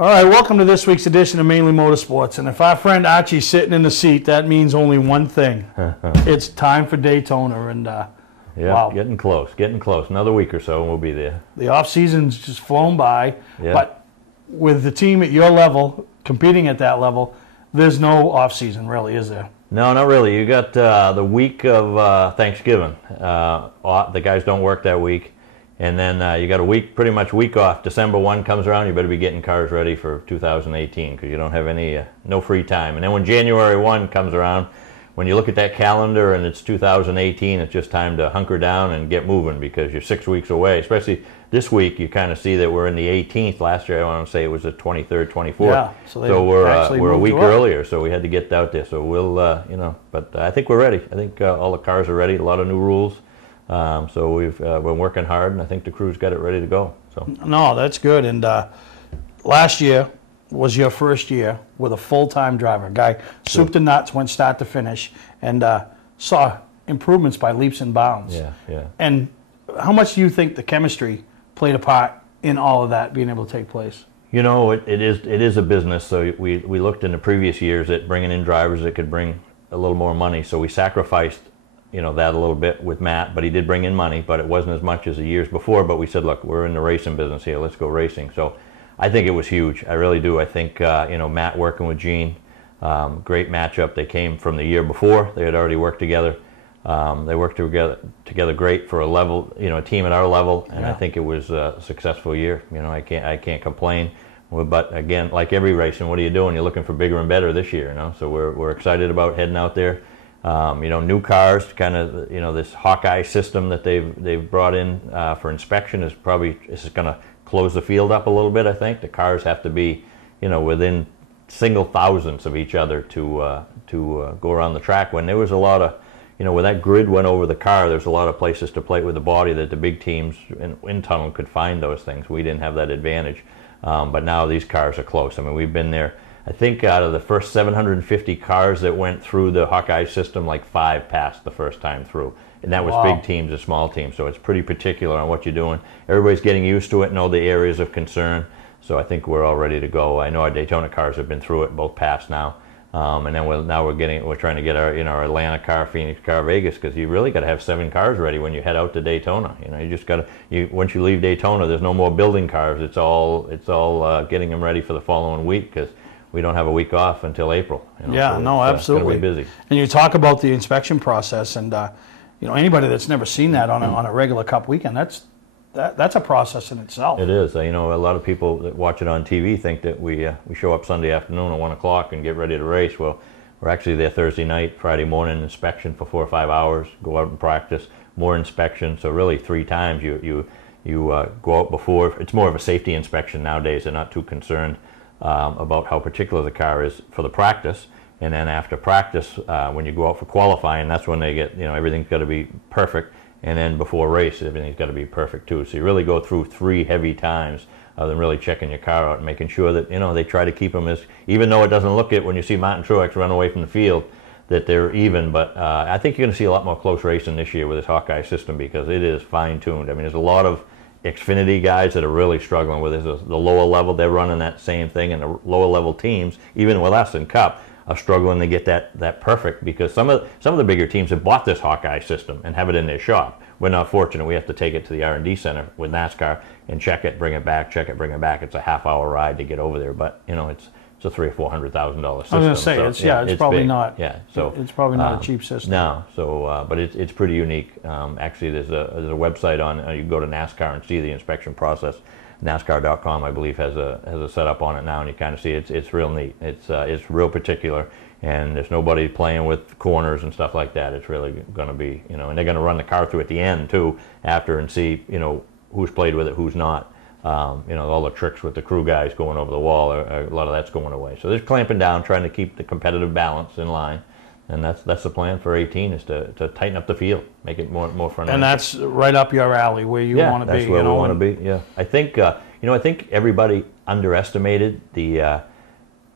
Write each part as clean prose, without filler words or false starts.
All right, welcome to this week's edition of Mainly Motorsports. And if our friend Archie's sitting in the seat, that means only one thing. It's time for Daytona. And wow. Getting close. Another week or so and we'll be there. The off-season's just flown by. Yeah. But with the team at your level, competing at that level, there's no off-season really, is there? No, not really. You got the week of Thanksgiving. The guys don't work that week. And then you got a week, pretty much week off. December 1 comes around, you better be getting cars ready for 2018 because you don't have no free time. And then when January 1 comes around, when you look at that calendar and it's 2018, it's just time to hunker down and get moving because you're 6 weeks away. Especially this week, you kind of see that we're in the 18th. Last year, I want to say it was the 23rd, 24th. Yeah, so we're a week earlier, so we had to get out there. So we'll, but I think we're ready. I think all the cars are ready. A lot of new rules. So we've been working hard, and I think the crew's got it ready to go. So no, that's good. And last year was your first year with a full-time driver, a guy soup to nuts, went start to finish, and saw improvements by leaps and bounds. Yeah. And how much do you think the chemistry played a part in all of that being able to take place? You know, it is a business. So we looked in the previous years at bringing in drivers that could bring a little more money. So we sacrificed that a little bit with Matt, but he did bring in money, but it wasn't as much as the years before. But we said, look, we're in the racing business here. Let's go racing. So I think it was huge. I really do. I think, Matt working with Gene, great matchup. They came from the year before. They had already worked together. They worked together great for a level, a team at our level. And I think it was a successful year. I can't complain. But again, like every racing, what are you doing? You're looking for bigger and better this year, So we're excited about heading out there. New cars, kind of, this Hawkeye system that they've brought in for inspection is going to close the field up a little bit. I think the cars have to be, within single thousandths of each other to go around the track. When there was a lot of, when that grid went over the car, there's a lot of places to play with the body that the big teams in wind tunnel could find those things. We didn't have that advantage, but now these cars are close. I mean, we've been there. I think out of the first 750 cars that went through the Hawkeye system, like 5 passed the first time through. And that was big teams and small teams, so it's pretty particular on what you're doing. Everybody's getting used to it, know the areas of concern, so I think we're all ready to go. I know our Daytona cars have been through it, both passed now. And then we're trying to get our Atlanta car, Phoenix car, Vegas, because you really got to have 7 cars ready when you head out to Daytona. You just got to. Once you leave Daytona, there's no more building cars. It's all getting them ready for the following week because we don't have a week off until April. Absolutely. It's going to be busy. And you talk about the inspection process, and anybody that's never seen that on a regular Cup weekend, that's a process in itself. It is. A lot of people that watch it on TV think that we show up Sunday afternoon at 1 o'clock and get ready to race. Well, we're actually there Thursday night, Friday morning inspection for 4 or 5 hours. Go out and practice, more inspection. So really 3 times you go out before. It's more of a safety inspection nowadays. They're not too concerned about how particular the car is for the practice, and then after practice, when you go out for qualifying, that's when they get, everything's got to be perfect, and then before race, everything's got to be perfect too. So you really go through 3 heavy times of them really checking your car out and making sure that, they try to keep them as, even though it doesn't look it when you see Martin Truex run away from the field, that they're even, but I think you're going to see a lot more close racing this year with this Hawkeye system because it is fine-tuned. I mean, there's a lot of Xfinity guys that are really struggling with it. The lower level, they're running that same thing, and the lower level teams, even with us in Cup, are struggling to get that perfect because some of the bigger teams have bought this Hawkeye system and have it in their shop. We're not fortunate. We have to take it to the R&D center with NASCAR and check it, bring it back, check it, bring it back. It's a half-hour ride to get over there, but it's a $300,000 or $400,000 system. I was going to say, so, it's probably big. not. Yeah, so it's probably not a cheap system. No, so but it's pretty unique. Actually, there's a website on. You can go to NASCAR and see the inspection process. NASCAR.com, I believe, has a setup on it now, and you kind of see it's real neat. It's real particular, and there's nobody playing with corners and stuff like that. It's really going to be, and they're going to run the car through at the end too after and see, who's played with it, who's not. All the tricks with the crew guys going over the wall, a lot of that's going away. So they're clamping down, trying to keep the competitive balance in line, and that's the plan for 18 is to tighten up the field, make it more fun. And that's right up your alley where you want to be. That's where we want to be. Yeah, I think I think everybody underestimated the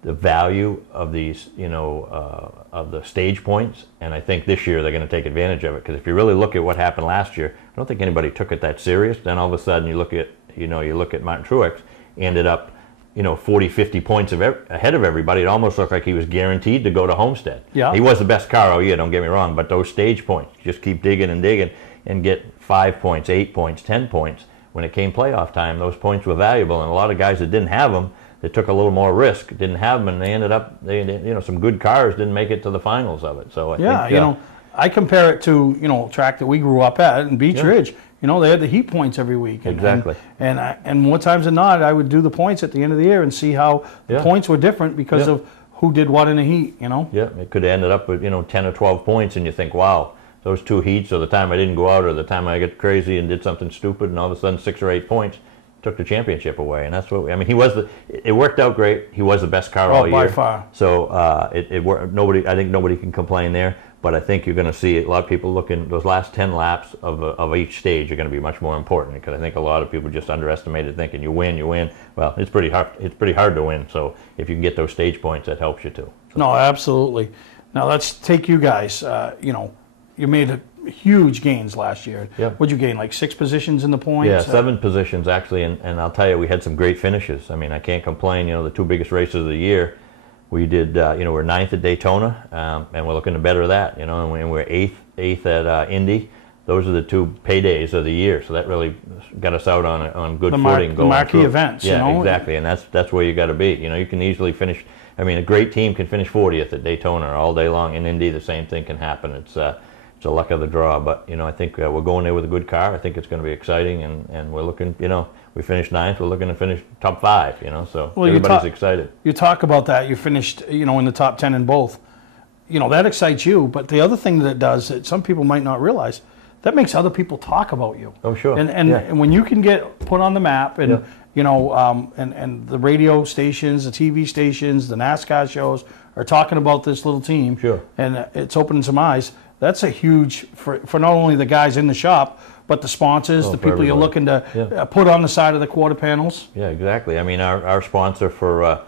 value of these of the stage points, and I think this year they're going to take advantage of it because if you really look at what happened last year, I don't think anybody took it that serious. Then all of a sudden you look at Martin Truex, ended up 40, 50 points ahead of everybody. It almost looked like he was guaranteed to go to Homestead. Yeah. He was the best car all year, don't get me wrong, but those stage points, just keep digging and digging and get 5 points, 8 points, 10 points. When it came playoff time, those points were valuable, and a lot of guys that didn't have them, that took a little more risk, didn't have them, and they ended up, some good cars didn't make it to the finals of it. So I think, I compare it to, a track that we grew up at in Beach Ridge. They had the heat points every week. Exactly. And more times than not, I would do the points at the end of the year and see how the points were different because of who did what in the heat, Yeah, it could have ended up with, 10 or 12 points, and you think, wow, those 2 heats, or the time I didn't go out, or the time I got crazy and did something stupid, and all of a sudden 6 or 8 points took the championship away. And that's what it worked out great. He was the best car all year. By far. So it worked. I think nobody can complain there. But I think you're going to see a lot of people looking, those last 10 laps of each stage are going to be much more important, because I think a lot of people just underestimated, thinking you win. Well, it's pretty hard to win. So if you can get those stage points, that helps you too. So. No, absolutely. Now let's take you guys. You made huge gains last year. Yeah. What'd you gain, like 6 positions in the points? Yeah, 7 positions actually, and I'll tell you, we had some great finishes. I mean, I can't complain. The 2 biggest races of the year. We did, we're 9th at Daytona, and we're looking to better that, and we're 8th at Indy. Those are the 2 paydays of the year, so that really got us out on good footing. The marquee events, Yeah, exactly, and that's where you got to be. You can easily finish. I mean, a great team can finish 40th at Daytona all day long. In Indy, the same thing can happen. It's a luck of the draw, but I think we're going there with a good car. I think it's going to be exciting, and we're looking. We finished 9th. We're looking to finish top 5. So everybody's excited. You talk about that. You finished, in the top 10 in both. That excites you. But the other thing that it does, that some people might not realize, that makes other people talk about you. Oh, sure. And when you can get put on the map, and and the radio stations, the TV stations, the NASCAR shows are talking about this little team. Sure. And it's opening some eyes. That's a huge for not only the guys in the shop, but the sponsors, the people you're looking to put on the side of the quarter panels. Yeah, exactly. I mean, our sponsor for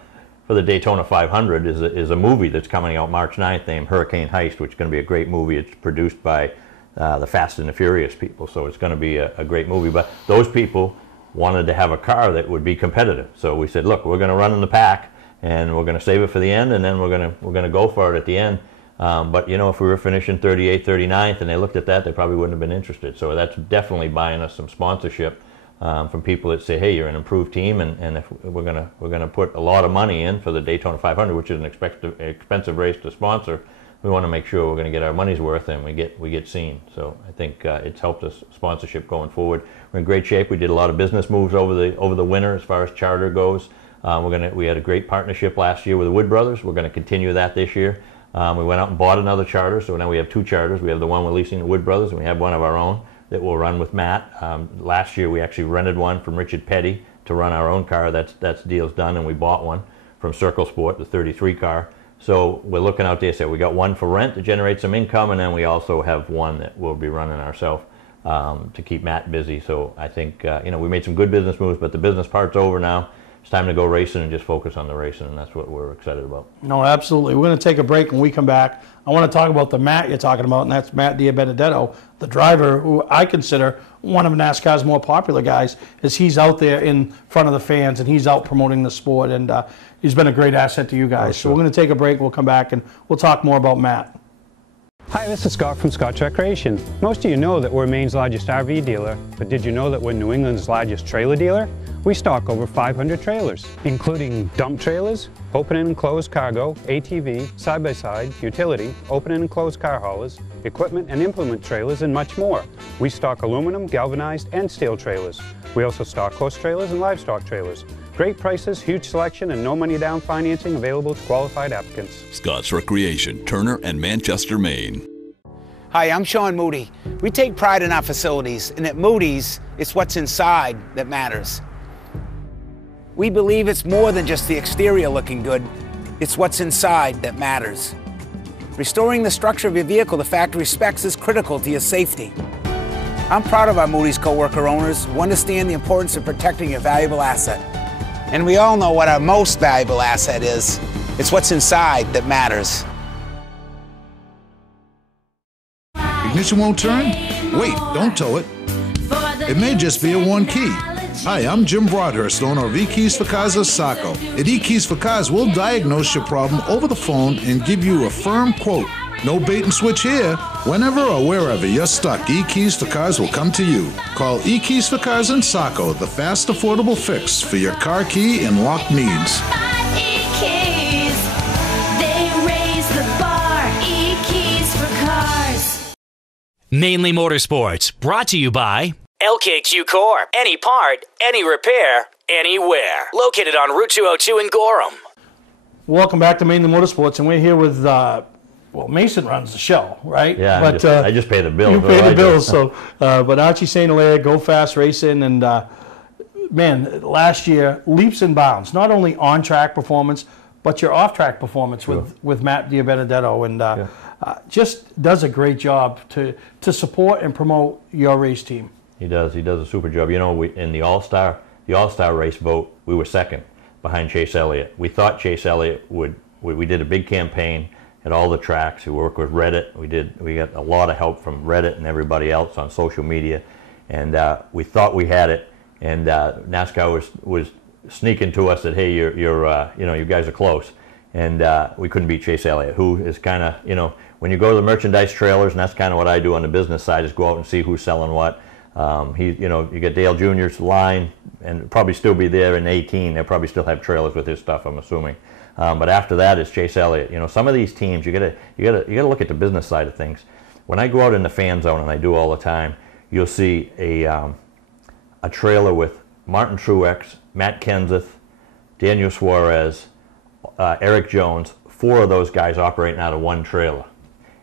the Daytona 500 is a movie that's coming out March 9th named Hurricane Heist, which is going to be a great movie. It's produced by the Fast and the Furious people, so it's going to be a great movie. But those people wanted to have a car that would be competitive. So we said, look, we're going to run in the pack, and we're going to save it for the end, and then we're going to go for it at the end. But if we were finishing 38th, 39th, and they looked at that, they probably wouldn't have been interested. So that's definitely buying us some sponsorship from people that say, hey, you're an improved team, and if we're gonna put a lot of money in for the Daytona 500, which is an expensive race to sponsor. We want to make sure we're going to get our money's worth, and we get seen. So I think it's helped us sponsorship going forward. We're in great shape. We did a lot of business moves over the winter as far as charter goes. We had a great partnership last year with the Wood Brothers. We're going to continue that this year. We went out and bought another charter, so now we have 2 charters. We have the one we're leasing the Wood Brothers, and we have one of our own that we'll run with Matt. Last year we actually rented one from Richard Petty to run our own car. That's deal's done, and we bought one from Circle Sport, the 33 car. So we're looking out there. So we got one for rent to generate some income, and then we also have one that we'll be running ourselves to keep Matt busy. So I think we made some good business moves, but the business part's over now. It's time to go racing and just focus on the racing, and that's what we're excited about. No, absolutely. We're going to take a break. When we come back, I want to talk about the Matt you're talking about, and that's Matt DiBenedetto, the driver who I consider one of NASCAR's more popular guys, as he's out there in front of the fans, and he's out promoting the sport, and he's been a great asset to you guys. Oh, sure. So we're going to take a break. We'll come back, and we'll talk more about Matt. Hi, this is Scott from Scott's Recreation. Most of you know that we're Maine's largest RV dealer, but did you know that we're New England's largest trailer dealer? We stock over 500 trailers, including dump trailers, open and enclosed cargo, ATV, side-by-side, utility, open and enclosed car haulers, equipment and implement trailers, and much more. We stock aluminum, galvanized, and steel trailers. We also stock horse trailers and livestock trailers. Great prices, huge selection, and no money down financing available to qualified applicants. Scott's Recreation, Turner and Manchester, Maine. Hi, I'm Sean Moody. We take pride in our facilities, and at Moody's, it's what's inside that matters. We believe it's more than just the exterior looking good, it's what's inside that matters. Restoring the structure of your vehicle to factory specs is critical to your safety. I'm proud of our Moody's coworker owners who understand the importance of protecting your valuable asset. And we all know what our most valuable asset is. It's what's inside that matters. Ignition won't turn? Wait, don't tow it. It may just be a one key. Hi, I'm Jim Broadhurst, owner of eKeys for Cars of Saco. At eKeys for Cars, we'll diagnose your problem over the phone and give you a firm quote. No bait and switch here. Whenever or wherever you're stuck, eKeys for Cars will come to you. Call eKeys for Cars in Saco, the fast, affordable fix for your car key and lock needs. eKeys, they raise the bar. eKeys for Cars. Mainly Motorsports, brought to you by LKQ Corp. Any part, any repair, anywhere. Located on Route 202 in Gorham. Welcome back to Mainely Motorsports, and we're here with, well, Mason runs the show, right? Yeah, but, I just pay the bills. You pay the bills, so, but Archie St. Hilaire, Go Fast Racing, and man, last year, leaps and bounds, not only on-track performance, but your off-track performance with Matt DiBenedetto, and just does a great job to support and promote your race team. He does a super job. You know, in the All-Star race vote, we were second behind Chase Elliott. We thought Chase Elliott we did a big campaign at all the tracks. We worked with Reddit. We got a lot of help from Reddit and everybody else on social media, and we thought we had it. And NASCAR was sneaking to us that, hey, you're you know, you guys are close, and we couldn't beat Chase Elliott, who is kind of, you know, when you go to the merchandise trailers, and that's kind of what I do on the business side, is go out and see who's selling what. You know, you get Dale Jr.'s line, and probably still be there in 18. They'll probably still have trailers with his stuff, I'm assuming. But after that is Chase Elliott. You know, some of these teams, you gotta look at the business side of things. When I go out in the fan zone, and I do all the time, you'll see a trailer with Martin Truex, Matt Kenseth, Daniel Suarez, Eric Jones, 4 of those guys operating out of one trailer,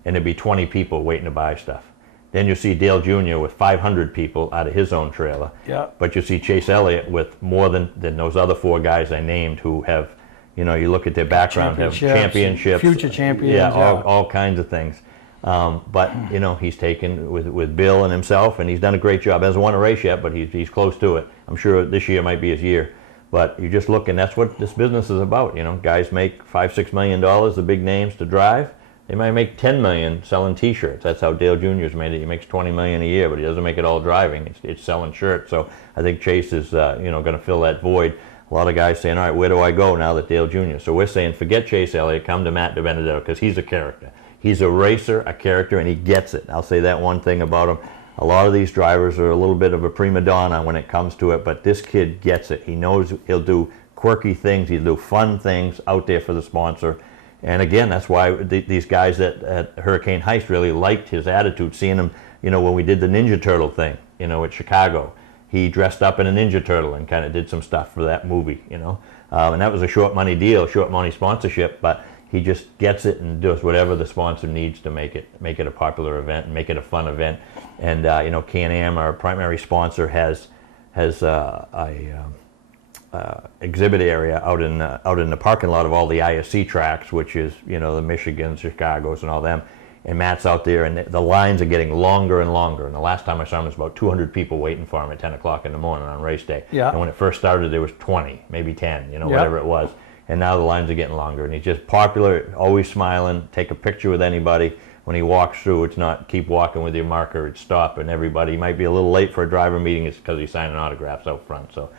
and there'd be 20 people waiting to buy stuff. Then you see Dale Jr. with 500 people out of his own trailer. Yeah. But you see Chase Elliott with more than those other 4 guys I named, who have, you know, you look at their background, have championships, future champions, all kinds of things. But you know, he's taken with Bill and himself, and he's done a great job. Hasn't won a race yet, but he's close to it. I'm sure this year might be his year. But you just look, and that's what this business is about. You know, guys make $5-6 million, the big names, to drive. They might make $10 million selling T-shirts. That's how Dale Jr.'s made it. He makes $20 million a year, but he doesn't make it all driving. It's selling shirts. So I think Chase is you know, going to fill that void. A lot of guys saying, all right, where do I go now that Dale Jr.? So we're saying, forget Chase Elliott, come to Matt DiBenedetto, because he's a character. He's a racer, a character, and he gets it. I'll say that one thing about him. A lot of these drivers are a little bit of a prima donna when it comes to it, but this kid gets it. He knows he'll do quirky things. He'll do fun things out there for the sponsor. And again, that's why these guys at Hurricane Heist really liked his attitude, seeing him, you know, when we did the Ninja Turtle thing, you know, at Chicago. He dressed up in a Ninja Turtle and kind of did some stuff for that movie, you know. And that was a short money deal, short money sponsorship, but he just gets it and does whatever the sponsor needs to make it a popular event and make it a fun event. And, you know, Can-Am, our primary sponsor, has exhibit area out in the parking lot of all the ISC tracks, which is, you know, the Michigans, Chicagos, and all them. And Matt's out there, and the lines are getting longer and longer. And the last time I saw him, there was about 200 people waiting for him at 10 o'clock in the morning on race day. Yeah. And when it first started, there was 20, maybe 10, you know, whatever it was. And now the lines are getting longer, and he's just popular, always smiling, take a picture with anybody. When he walks through, it's not keep walking with your marker, it's stop, and everybody might be a little late for a driver meeting. It's because he's signing autographs out front. So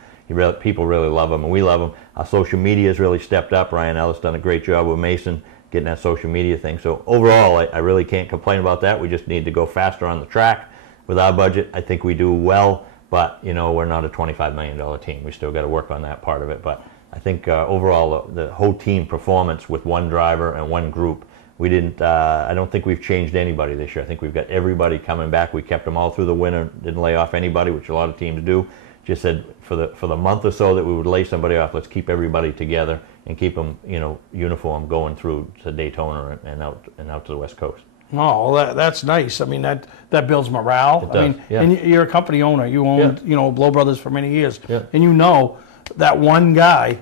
people really love him, and we love him. Our social media has really stepped up. Ryan Ellis done a great job with Mason getting that social media thing. So overall, I really can't complain about that. We just need to go faster on the track. With our budget, I think we do well, but you know, we're not a $25 million team. We still got to work on that part of it. But I think overall, the whole team performance with one driver and one group, we didn't. I don't think we've changed anybody this year. I think we've got everybody coming back. We kept them all through the winter, didn't lay off anybody, which a lot of teams do. Just said for the month or so that we would lay somebody off, let's keep everybody together and keep them, you know, uniform going through to Daytona and out to the West Coast. Oh, well, that's nice. I mean, that builds morale. I mean, and you're a company owner. You owned, you know, Blow Brothers for many years, and you know that one guy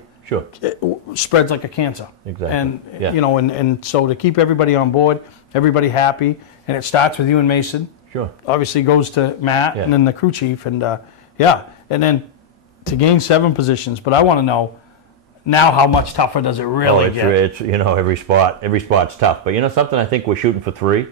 spreads like a cancer. Exactly. And you know, and so to keep everybody on board, everybody happy, and it starts with you and Mason. Sure. Obviously goes to Matt and then the crew chief, and and then to gain 7 positions. But I want to know now, how much tougher does it really get? It's you know, every spot's tough. But you know something, I think we're shooting for 3. You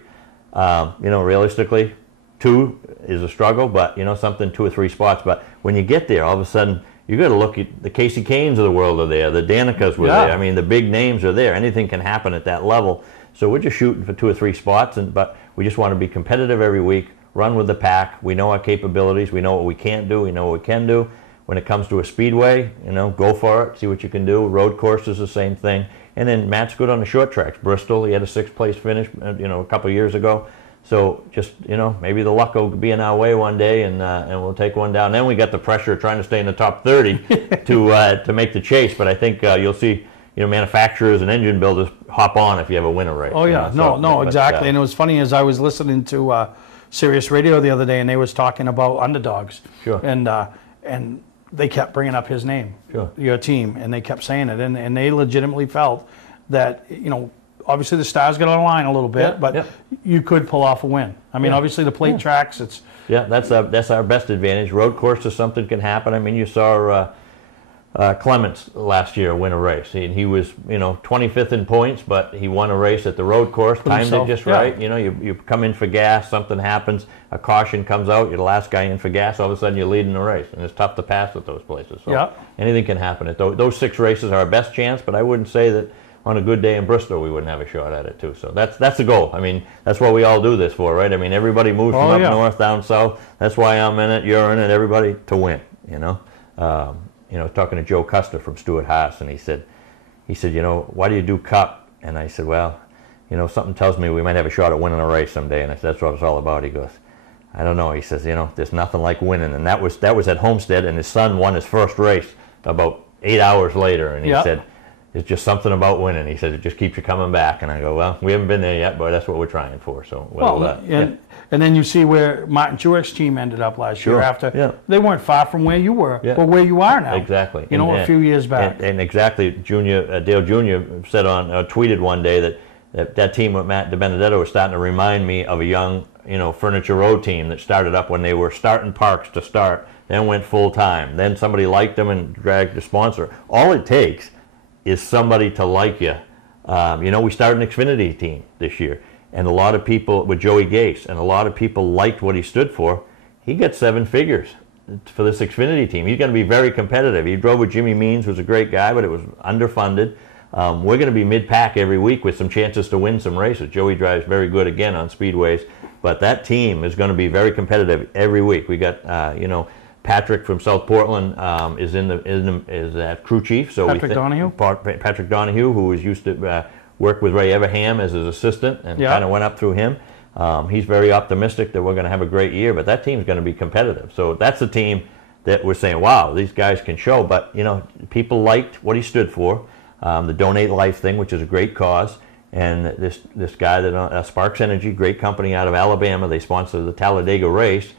know, realistically, 2 is a struggle, but something 2 or 3 spots. But when you get there, all of a sudden you got to look at the Casey Canes of the world are there, the Danikas were there. I mean, the big names are there. Anything can happen at that level. So we're just shooting for 2 or 3 spots, but we just want to be competitive every week, run with the pack. We know our capabilities. We know what we can't do. We know what we can do. When it comes to a speedway, go for it. See what you can do. Road course is the same thing. And then Matt's good on the short tracks. Bristol, he had a 6th place finish, a couple of years ago. So just, maybe the luck will be in our way one day, and we'll take one down. Then we got the pressure of trying to stay in the top 30 to make the chase. But I think you'll see, manufacturers and engine builders hop on if you have a winter race. Oh yeah, exactly. And it was funny as I was listening to Sirius Radio the other day, and they was talking about underdogs. Sure. And they kept bringing up his name, sure, your team, and they kept saying it, and they legitimately felt that obviously the stars got on the line a little bit, but you could pull off a win. I mean, obviously the plate tracks, it's that's our best advantage. Road courses, something can happen. I mean, you saw Clements last year win a race, and he was 25th in points, but he won a race at the road course, timed it just right. You come in for gas, something happens, a caution comes out, you're the last guy in for gas, all of a sudden you're leading the race, and it's tough to pass at those places. So anything can happen. At those 6 races are our best chance, but I wouldn't say that on a good day in Bristol we wouldn't have a shot at it too. So that's the goal. I mean, that's what we all do this for, right? I mean, everybody moves from up north down south. That's why I'm in it, you're in it, everybody to win. Talking to Joe Custer from Stewart Haas, and he said, why do you do Cup? And I said, well, something tells me we might have a shot at winning a race someday. And I said, that's what it's all about. He goes, I don't know. He says, there's nothing like winning. And that was at Homestead, and his son won his first race about 8 hours later. And he said, it's just something about winning. He said, it just keeps you coming back. And I go, well, we haven't been there yet, but that's what we're trying for. So, and then you see where Martin Truex team ended up last year after. They weren't far from where you were, but where you are now. Exactly. A few years back. And exactly, Dale Jr. said tweeted one day that team with Matt DiBenedetto was starting to remind me of a young, Furniture Road team that started up when they were starting Parks to start, then went full time. Then somebody liked them and dragged the sponsor. All it takes is somebody to like you. We started an Xfinity team this year. And a lot of people, with Joey Gase, and a lot of people liked what he stood for. He got 7 figures for this Xfinity team. He's going to be very competitive. He drove with Jimmy Means, was a great guy, but it was underfunded. We're going to be mid-pack every week with some chances to win some races. Joey drives very good again on speedways, but that team is going to be very competitive every week. We got, Patrick from South Portland is that crew chief. So Patrick Donahue? Patrick Donahue, who was used to work with Ray Everham as his assistant and kind of went up through him. He's very optimistic that we're going to have a great year, but that team's going to be competitive. So that's the team that we're saying, wow, these guys can show. But, people liked what he stood for, the Donate Life thing, which is a great cause. And this guy, that Sparks Energy, great company out of Alabama, they sponsor the Talladega race.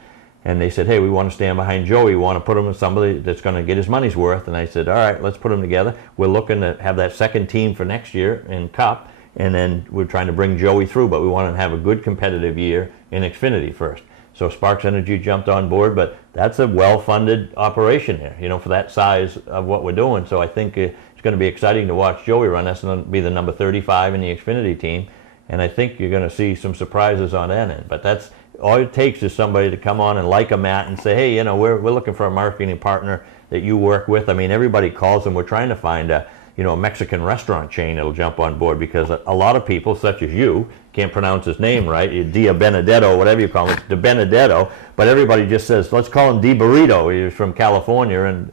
And they said, hey, we want to stand behind Joey. We want to put him with somebody that's going to get his money's worth. And I said, all right, let's put them together. We're looking to have that second team for next year in Cup. And then we're trying to bring Joey through. But we want to have a good competitive year in Xfinity first. So Sparks Energy jumped on board. But that's a well-funded operation there, for that size of what we're doing. So I think it's going to be exciting to watch Joey run. That's going to be the number 35 in the Xfinity team. And I think you're going to see some surprises on that end. But that's all it takes is somebody to come on and like a Matt and say, hey, we're looking for a marketing partner that you work with. I mean, everybody calls them. We're trying to find a Mexican restaurant chain that'll jump on board, because a lot of people, such as you, can't pronounce his name right, Dia Benedetto, whatever you call him, it's De Benedetto, but everybody just says, let's call him Di Burrito. He's from California, and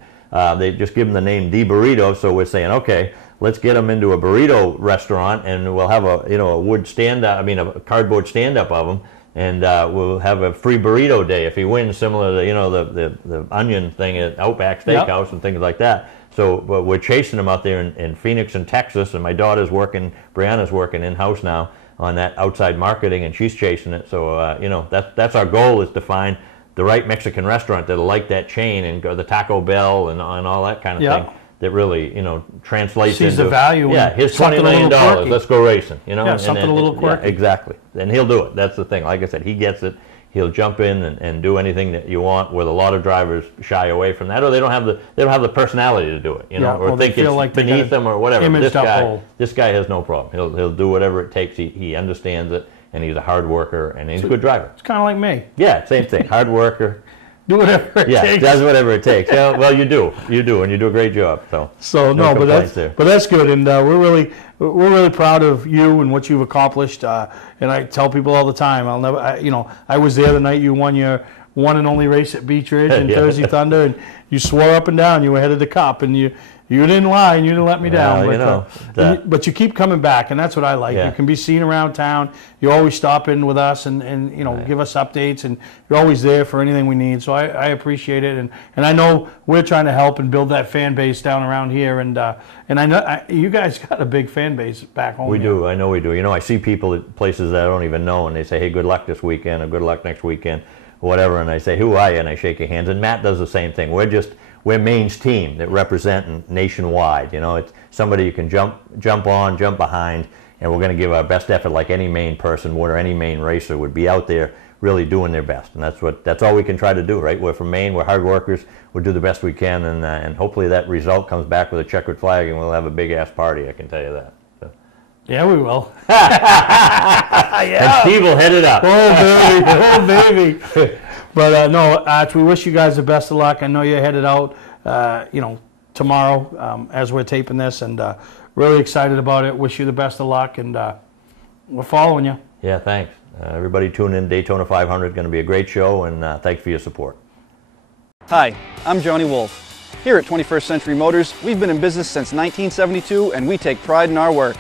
they just give him the name Di Burrito, so we're saying, okay, let's get him into a burrito restaurant, and we'll have a wood stand-up, a cardboard stand-up of him, and we'll have a free burrito day if he wins, similar to the onion thing at Outback Steakhouse and things like that. So but we're chasing him out there in Phoenix and Texas, and my daughter's Brianna's working in-house now on that outside marketing, and she's chasing it. So that's our goal, is to find the right Mexican restaurant that'll like that chain, and go the Taco Bell and all that kind of thing. That really, translates sees into the value. Yeah, here's $20 million. Let's go racing. Yeah, something a little quirky. Yeah, exactly. And he'll do it. That's the thing. Like I said, he gets it. He'll jump in and do anything that you want. With a lot of drivers shy away from that, or they don't have the personality to do it. Or think it's like beneath them or whatever. This guy has no problem. He'll do whatever it takes. He understands it. and he's a hard worker, and he's a good driver. It's kind of like me. Yeah, same thing. Hard worker. Do whatever it Yeah, takes. does whatever it takes. Yeah, well, you do, and you do a great job. So No, but complaints there. that's good, and we're really proud of you and what you've accomplished. And I tell people all the time, I was there the night you won your one and only race at Beach Ridge and Yeah. Thursday Thunder, and you swore up and down you were headed the Cup, and you didn't lie and you didn't let me down. Well, But you keep coming back, and that's what I like. Yeah. You can be seen around town. You always stop in with us and give us updates, and you're always there for anything we need. So I appreciate it, and I know we're trying to help and build that fan base down around here, and I know you guys got a big fan base back home. We here. do. I know we do. I see people at places that I don't even know, and they say, "Hey, good luck this weekend," or "Good luck next weekend," whatever. And I say, "Who are you?" And I shake your hands. And Matt does the same thing. We're Maine's team that represent nationwide. It's somebody you can jump on, jump behind, and we're going to give our best effort like any Maine person would, or any Maine racer would be out there really doing their best. And that's all we can try to do, right? We're from Maine. We're hard workers. We'll do the best we can, and hopefully that result comes back with a checkered flag, and we'll have a big ass party. I can tell you that. So. Yeah, we will. And Steve will head it up. Oh baby. But no, Arch, we wish you guys the best of luck. I know you're headed out, tomorrow as we're taping this, and really excited about it. Wish you the best of luck, and we're following you. Yeah, thanks. Everybody tune in. Daytona 500 going to be a great show, and thanks for your support. Hi, I'm Johnny Wolf. Here at 21st Century Motors, we've been in business since 1972, and we take pride in our work.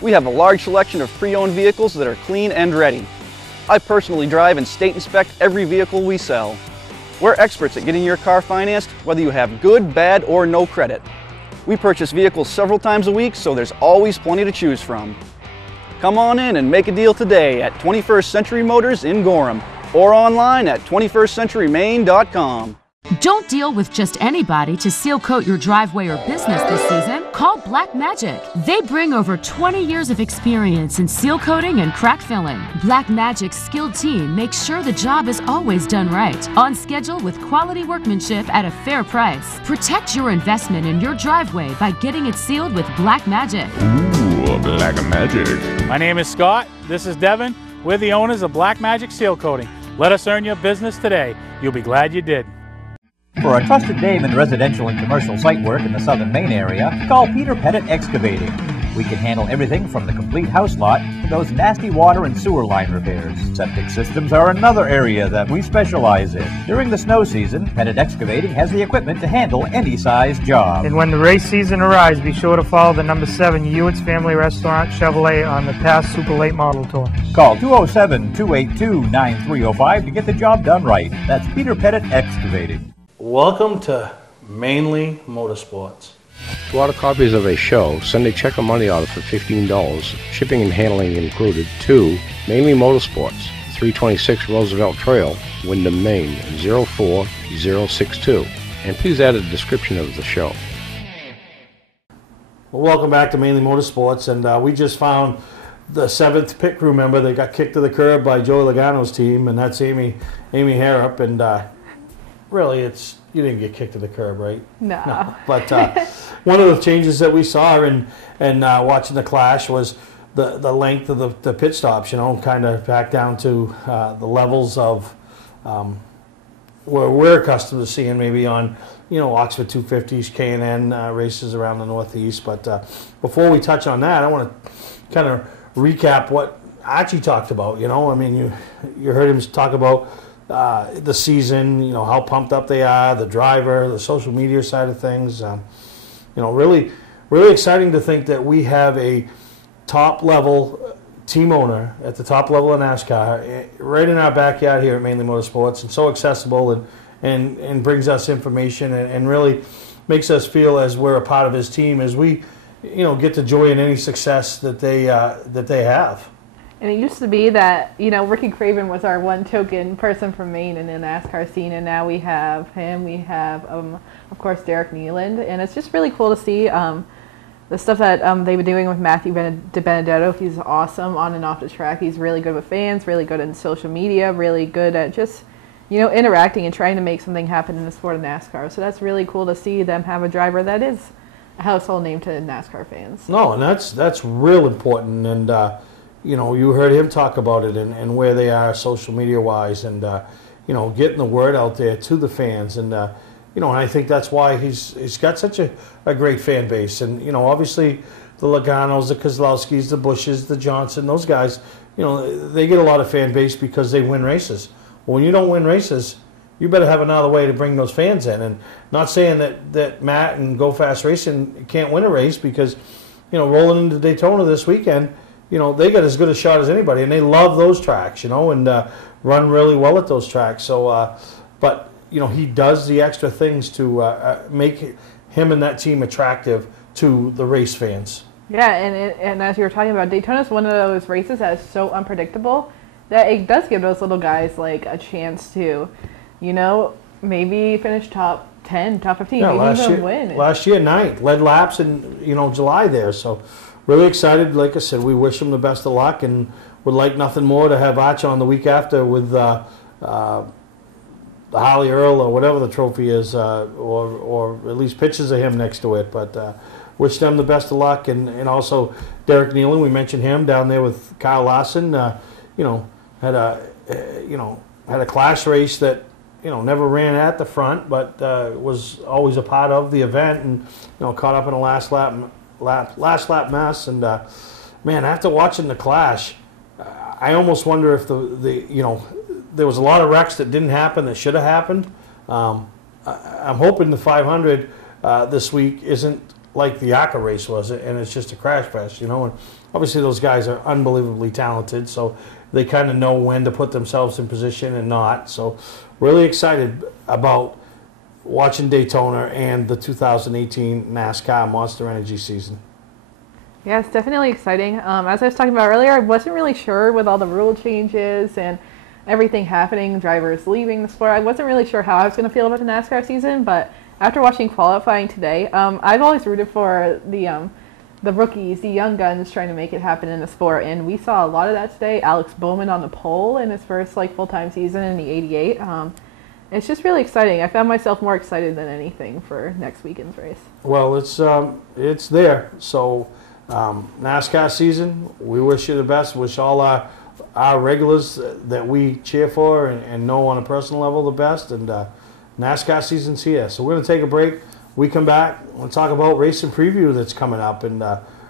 We have a large selection of pre-owned vehicles that are clean and ready. I personally drive and state inspect every vehicle we sell. We're experts at getting your car financed, whether you have good, bad, or no credit. We purchase vehicles several times a week, so there's always plenty to choose from. Come on in and make a deal today at 21st Century Motors in Gorham, or online at 21stcenturymaine.com. Don't deal with just anybody to seal coat your driveway or business this season. Call Black Magic. They bring over 20 years of experience in seal coating and crack filling. Black Magic's skilled team makes sure the job is always done right, on schedule with quality workmanship at a fair price. Protect your investment in your driveway by getting it sealed with Black Magic. Ooh, Black Magic. My name is Scott. This is Devin. We're the owners of Black Magic Seal Coating. Let us earn your business today. You'll be glad you did. For a trusted name in residential and commercial site work in the southern Maine area, call Peter Pettit Excavating. We can handle everything from the complete house lot to those nasty water and sewer line repairs. Septic systems are another area that we specialize in. During the snow season, Pettit Excavating has the equipment to handle any size job. And when the race season arrives, be sure to follow the number 7 Hewitt's Family Restaurant Chevrolet on the past Super Late Model Tour. Call 207-282-9305 to get the job done right. That's Peter Pettit Excavating. Welcome to Mainely Motorsports. To order copies of a show, send a check or money order for $15, shipping and handling included, to Mainely Motorsports, 326 Roosevelt Trail, Windham, Maine, 04062. And please add a description of the show. Well, welcome back to Mainly Motorsports, and we just found the 7th pit crew member that got kicked to the curb by Joey Logano's team, and that's Amy Harrop, and really, you didn't get kicked to the curb, right? No. But one of the changes that we saw in watching the clash was the length of the pit stops, kind of back down to the levels of where we're accustomed to seeing maybe on, Oxford 250s, K&N races around the Northeast. But before we touch on that, I want to kind of recap what Archie talked about, you heard him talk about the season, how pumped up they are, the driver, the social media side of things. Really, really exciting to think that we have a top level team owner at the top level of NASCAR right in our backyard here at Mainly Motorsports, and so accessible and brings us information and really makes us feel as we're a part of his team as we, get to joy in any success that they have. And it used to be that, Ricky Craven was our one token person from Maine in the NASCAR scene, and now we have him. We have, of course, Derek Nealand, and it's just really cool to see the stuff that they've been doing with Matthew DiBenedetto. He's awesome on and off the track. He's really good with fans, really good in social media, really good at just, interacting and trying to make something happen in the sport of NASCAR. So that's really cool to see them have a driver that is a household name to NASCAR fans. No, and that's real important, and you heard him talk about it and where they are social media wise, and getting the word out there to the fans, and and I think that's why he's got such a great fan base, and obviously the Logano's, the Kozlowskis, the Bushes, the Johnson, those guys, they get a lot of fan base because they win races. Well, when you don't win races, you better have another way to bring those fans in. And not saying that Matt and Go Fast Racing can't win a race, because rolling into Daytona this weekend, they got as good a shot as anybody, and they love those tracks, and run really well at those tracks. So, but he does the extra things to make him and that team attractive to the race fans. Yeah, and as you were talking about, Daytona's one of those races that is so unpredictable that it does give those little guys like a chance to, maybe finish top 10, top 15, maybe even win. Last year, 9th, led laps in July there. So really excited. Like I said, we wish him the best of luck, and would like nothing more to have Arch on the week after with the Harley Earl or whatever the trophy is, or at least pictures of him next to it. But wish them the best of luck, and also Derek Nealon. We mentioned him down there with Kyle Larson. Had a class race that never ran at the front, but was always a part of the event, and caught up in a last lap mess. And man, after watching the clash, I almost wonder if there was a lot of wrecks that didn't happen that should have happened. I'm hoping the 500 this week isn't like the ACA race was, and it's just a crash fest, And obviously those guys are unbelievably talented, so they kind of know when to put themselves in position and not. So really excited about watching Daytona and the 2018 NASCAR Monster Energy season. Yeah, it's definitely exciting. As I was talking about earlier, I wasn't really sure with all the rule changes and everything happening, drivers leaving the sport. I wasn't really sure how I was going to feel about the NASCAR season, but after watching qualifying today, I've always rooted for the rookies, the young guns trying to make it happen in the sport, and we saw a lot of that today. Alex Bowman on the pole in his first full-time season in the 88. It's just really exciting. I found myself more excited than anything for next weekend's race. Well, it's there. So NASCAR season, we wish you the best. Wish all our regulars that we cheer for and know on a personal level the best. And NASCAR season's here. So we're going to take a break. We come back, we'll talk about racing preview that's coming up, and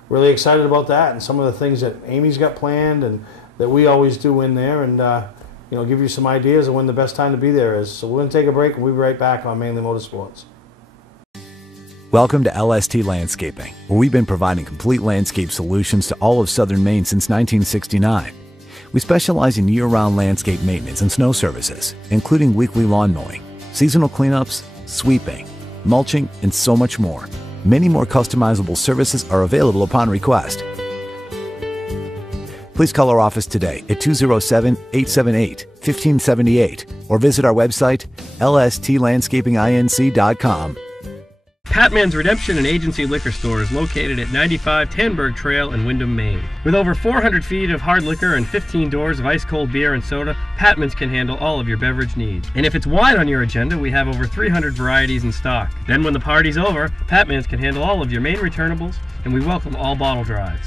really excited about that, and some of the things that Amy's got planned and that we always do in there, and give you some ideas of when the best time to be there is. So we're going to take a break, and we'll be right back on Mainly Motorsports. Welcome to LST Landscaping, where we've been providing complete landscape solutions to all of southern Maine since 1969. We specialize in year-round landscape maintenance and snow services, including weekly lawn mowing, seasonal cleanups, sweeping, mulching, and so much more. Many more customizable services are available upon request. Please call our office today at 207-878-1578 or visit our website, lstlandscapinginc.com. Patman's Redemption and Agency Liquor Store is located at 95 Tanberg Trail in Windham, Maine. With over 400 feet of hard liquor and 15 doors of ice-cold beer and soda, Patman's can handle all of your beverage needs. And if it's wine on your agenda, we have over 300 varieties in stock. Then when the party's over, Patman's can handle all of your Maine returnables, and we welcome all bottle drives.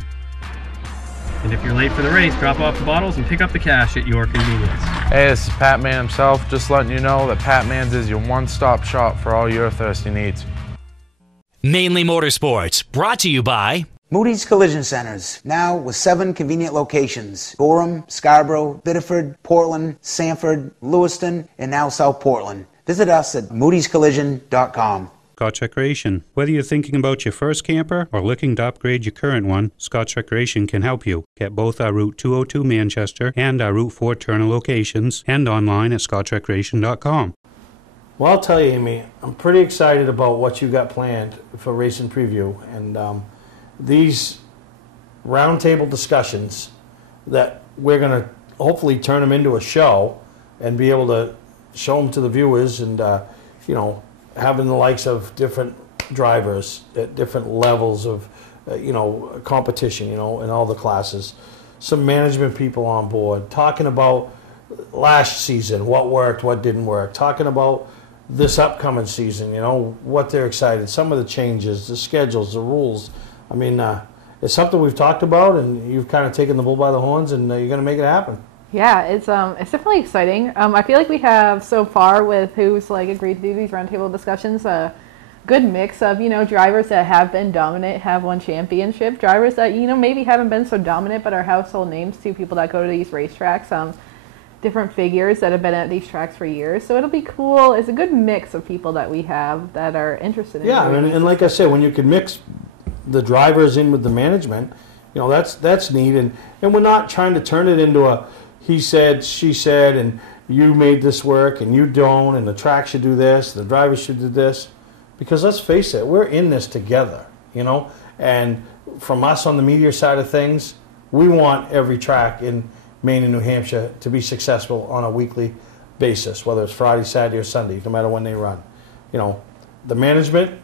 And if you're late for the race, drop off the bottles and pick up the cash at your convenience. Hey, this is Pat Man himself, just letting you know that Pat Man's is your one-stop shop for all your thirsty needs. Mainly Motorsports, brought to you by Moody's Collision Centers, now with 7 convenient locations: Gorham, Scarborough, Biddeford, Portland, Sanford, Lewiston, and now South Portland. Visit us at moodyscollision.com. Scotch Recreation. Whether you're thinking about your first camper or looking to upgrade your current one, Scotch Recreation can help you. Get both our Route 202 Manchester and our Route 4 Turner locations, and online at scotchrecreation.com. Well, I'll tell you, Amy, I'm pretty excited about what you got planned for Racing Preview, and these roundtable discussions that we're going to hopefully turn them into a show and be able to show them to the viewers, and having the likes of different drivers at different levels of competition, in all the classes, some management people on board, talking about last season, what worked, what didn't work, talking about this upcoming season, what they're excited, some of the changes, the schedules, the rules. I mean, it's something we've talked about, and you've kind of taken the bull by the horns, and you're going to make it happen. Yeah, it's definitely exciting. I feel like we have so far with who's like agreed to do these roundtable discussions a good mix of, you know, drivers that have been dominant, have won championship, drivers that, you know, maybe haven't been so dominant but are household names to people that go to these racetracks. Different figures that have been at these tracks for years. So it'll be cool. It's a good mix of people that we have that are interested in Yeah, and like I said, when you can mix the drivers in with the management, you know, that's neat. And we're not trying to turn it into a he said, she said, and you made this work and you don't, and the track should do this, the drivers should do this. Because let's face it, we're in this together, you know. And from us on the media side of things, we want every track in Maine and New Hampshire to be successful on a weekly basis, whether it's Friday, Saturday, or Sunday, no matter when they run. You know, the management,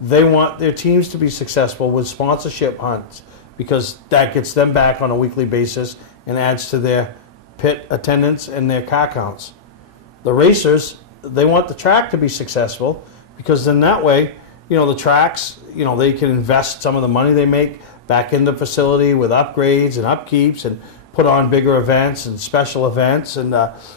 they want their teams to be successful with sponsorship hunts because that gets them back on a weekly basis and adds to their pit attendance and their car counts. The racers, they want the track to be successful because then that way, you know, the tracks, you know, they can invest some of the money they make back in the facility with upgrades and upkeeps and put on bigger events and special events. And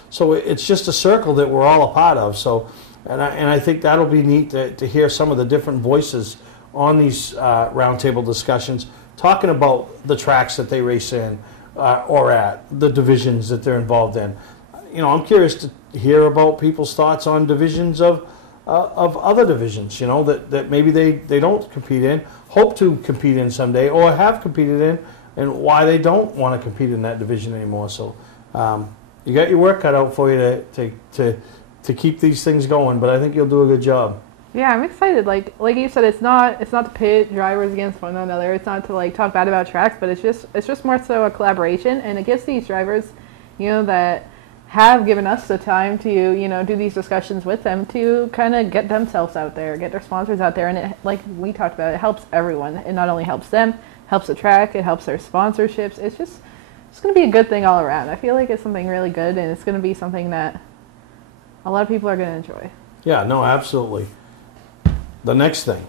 so it's just a circle that we're all a part of. So, and I think that'll be neat to hear some of the different voices on these roundtable discussions talking about the tracks that they race in or at, the divisions that they're involved in. You know, I'm curious to hear about people's thoughts on divisions of other divisions, you know, that maybe they don't compete in, hope to compete in someday, or have competed in, and why they don't want to compete in that division anymore. So you got your work cut out for you to keep these things going, but I think you'll do a good job. Yeah, I'm excited. Like you said, it's not to pit drivers against one another. It's not to like talk bad about tracks, but it's just more so a collaboration, and it gives these drivers, you know, that have given us the time to, you know, do these discussions with them to kind of get themselves out there, get their sponsors out there, and it, like we talked about, it helps everyone. It not only helps them, helps the track, it helps their sponsorships. It's going to be a good thing all around. I feel like it's something really good, and it's going to be something that a lot of people are going to enjoy. Yeah, no, absolutely. The next thing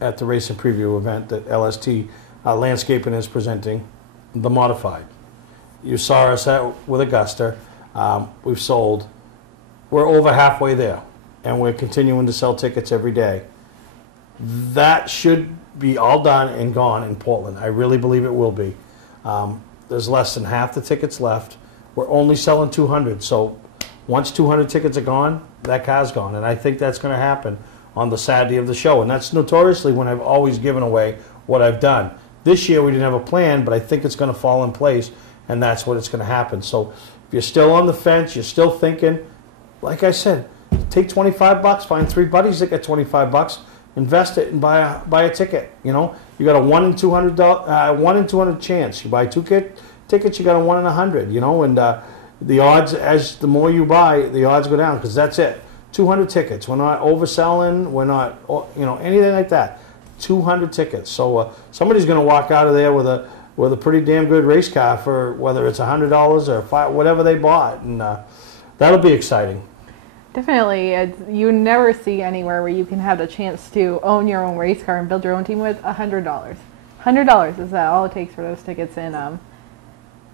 at the Racing Preview event that LST Landscaping is presenting, the Modified. You saw us with Augusta. We've sold. We're over halfway there, and we're continuing to sell tickets every day. That should be all done and gone in Portland. I really believe it will be. There's less than half the tickets left. We're only selling 200, so once 200 tickets are gone, that car's gone, and I think that's going to happen on the Saturday of the show, and that's notoriously when I've always given away what I've done. This year we didn't have a plan, but I think it's going to fall in place, and that's what it's going to happen. So if you're still on the fence, you're still thinking, like I said, take $25, find 3 buddies that get $25, invest it and buy a ticket. You know, you got a 1 in 200 chance. You buy 2 tickets, you got a 1 in 100. You know, and the odds, as the more you buy, the odds go down because that's it. 200 tickets. We're not overselling. We're not, you know, anything like that. 200 tickets. So somebody's going to walk out of there with a pretty damn good race car for whether it's $100 or $5, whatever they bought, and that'll be exciting. Definitely. You never see anywhere where you can have the chance to own your own race car and build your own team with $100. $100 is that all it takes for those tickets, and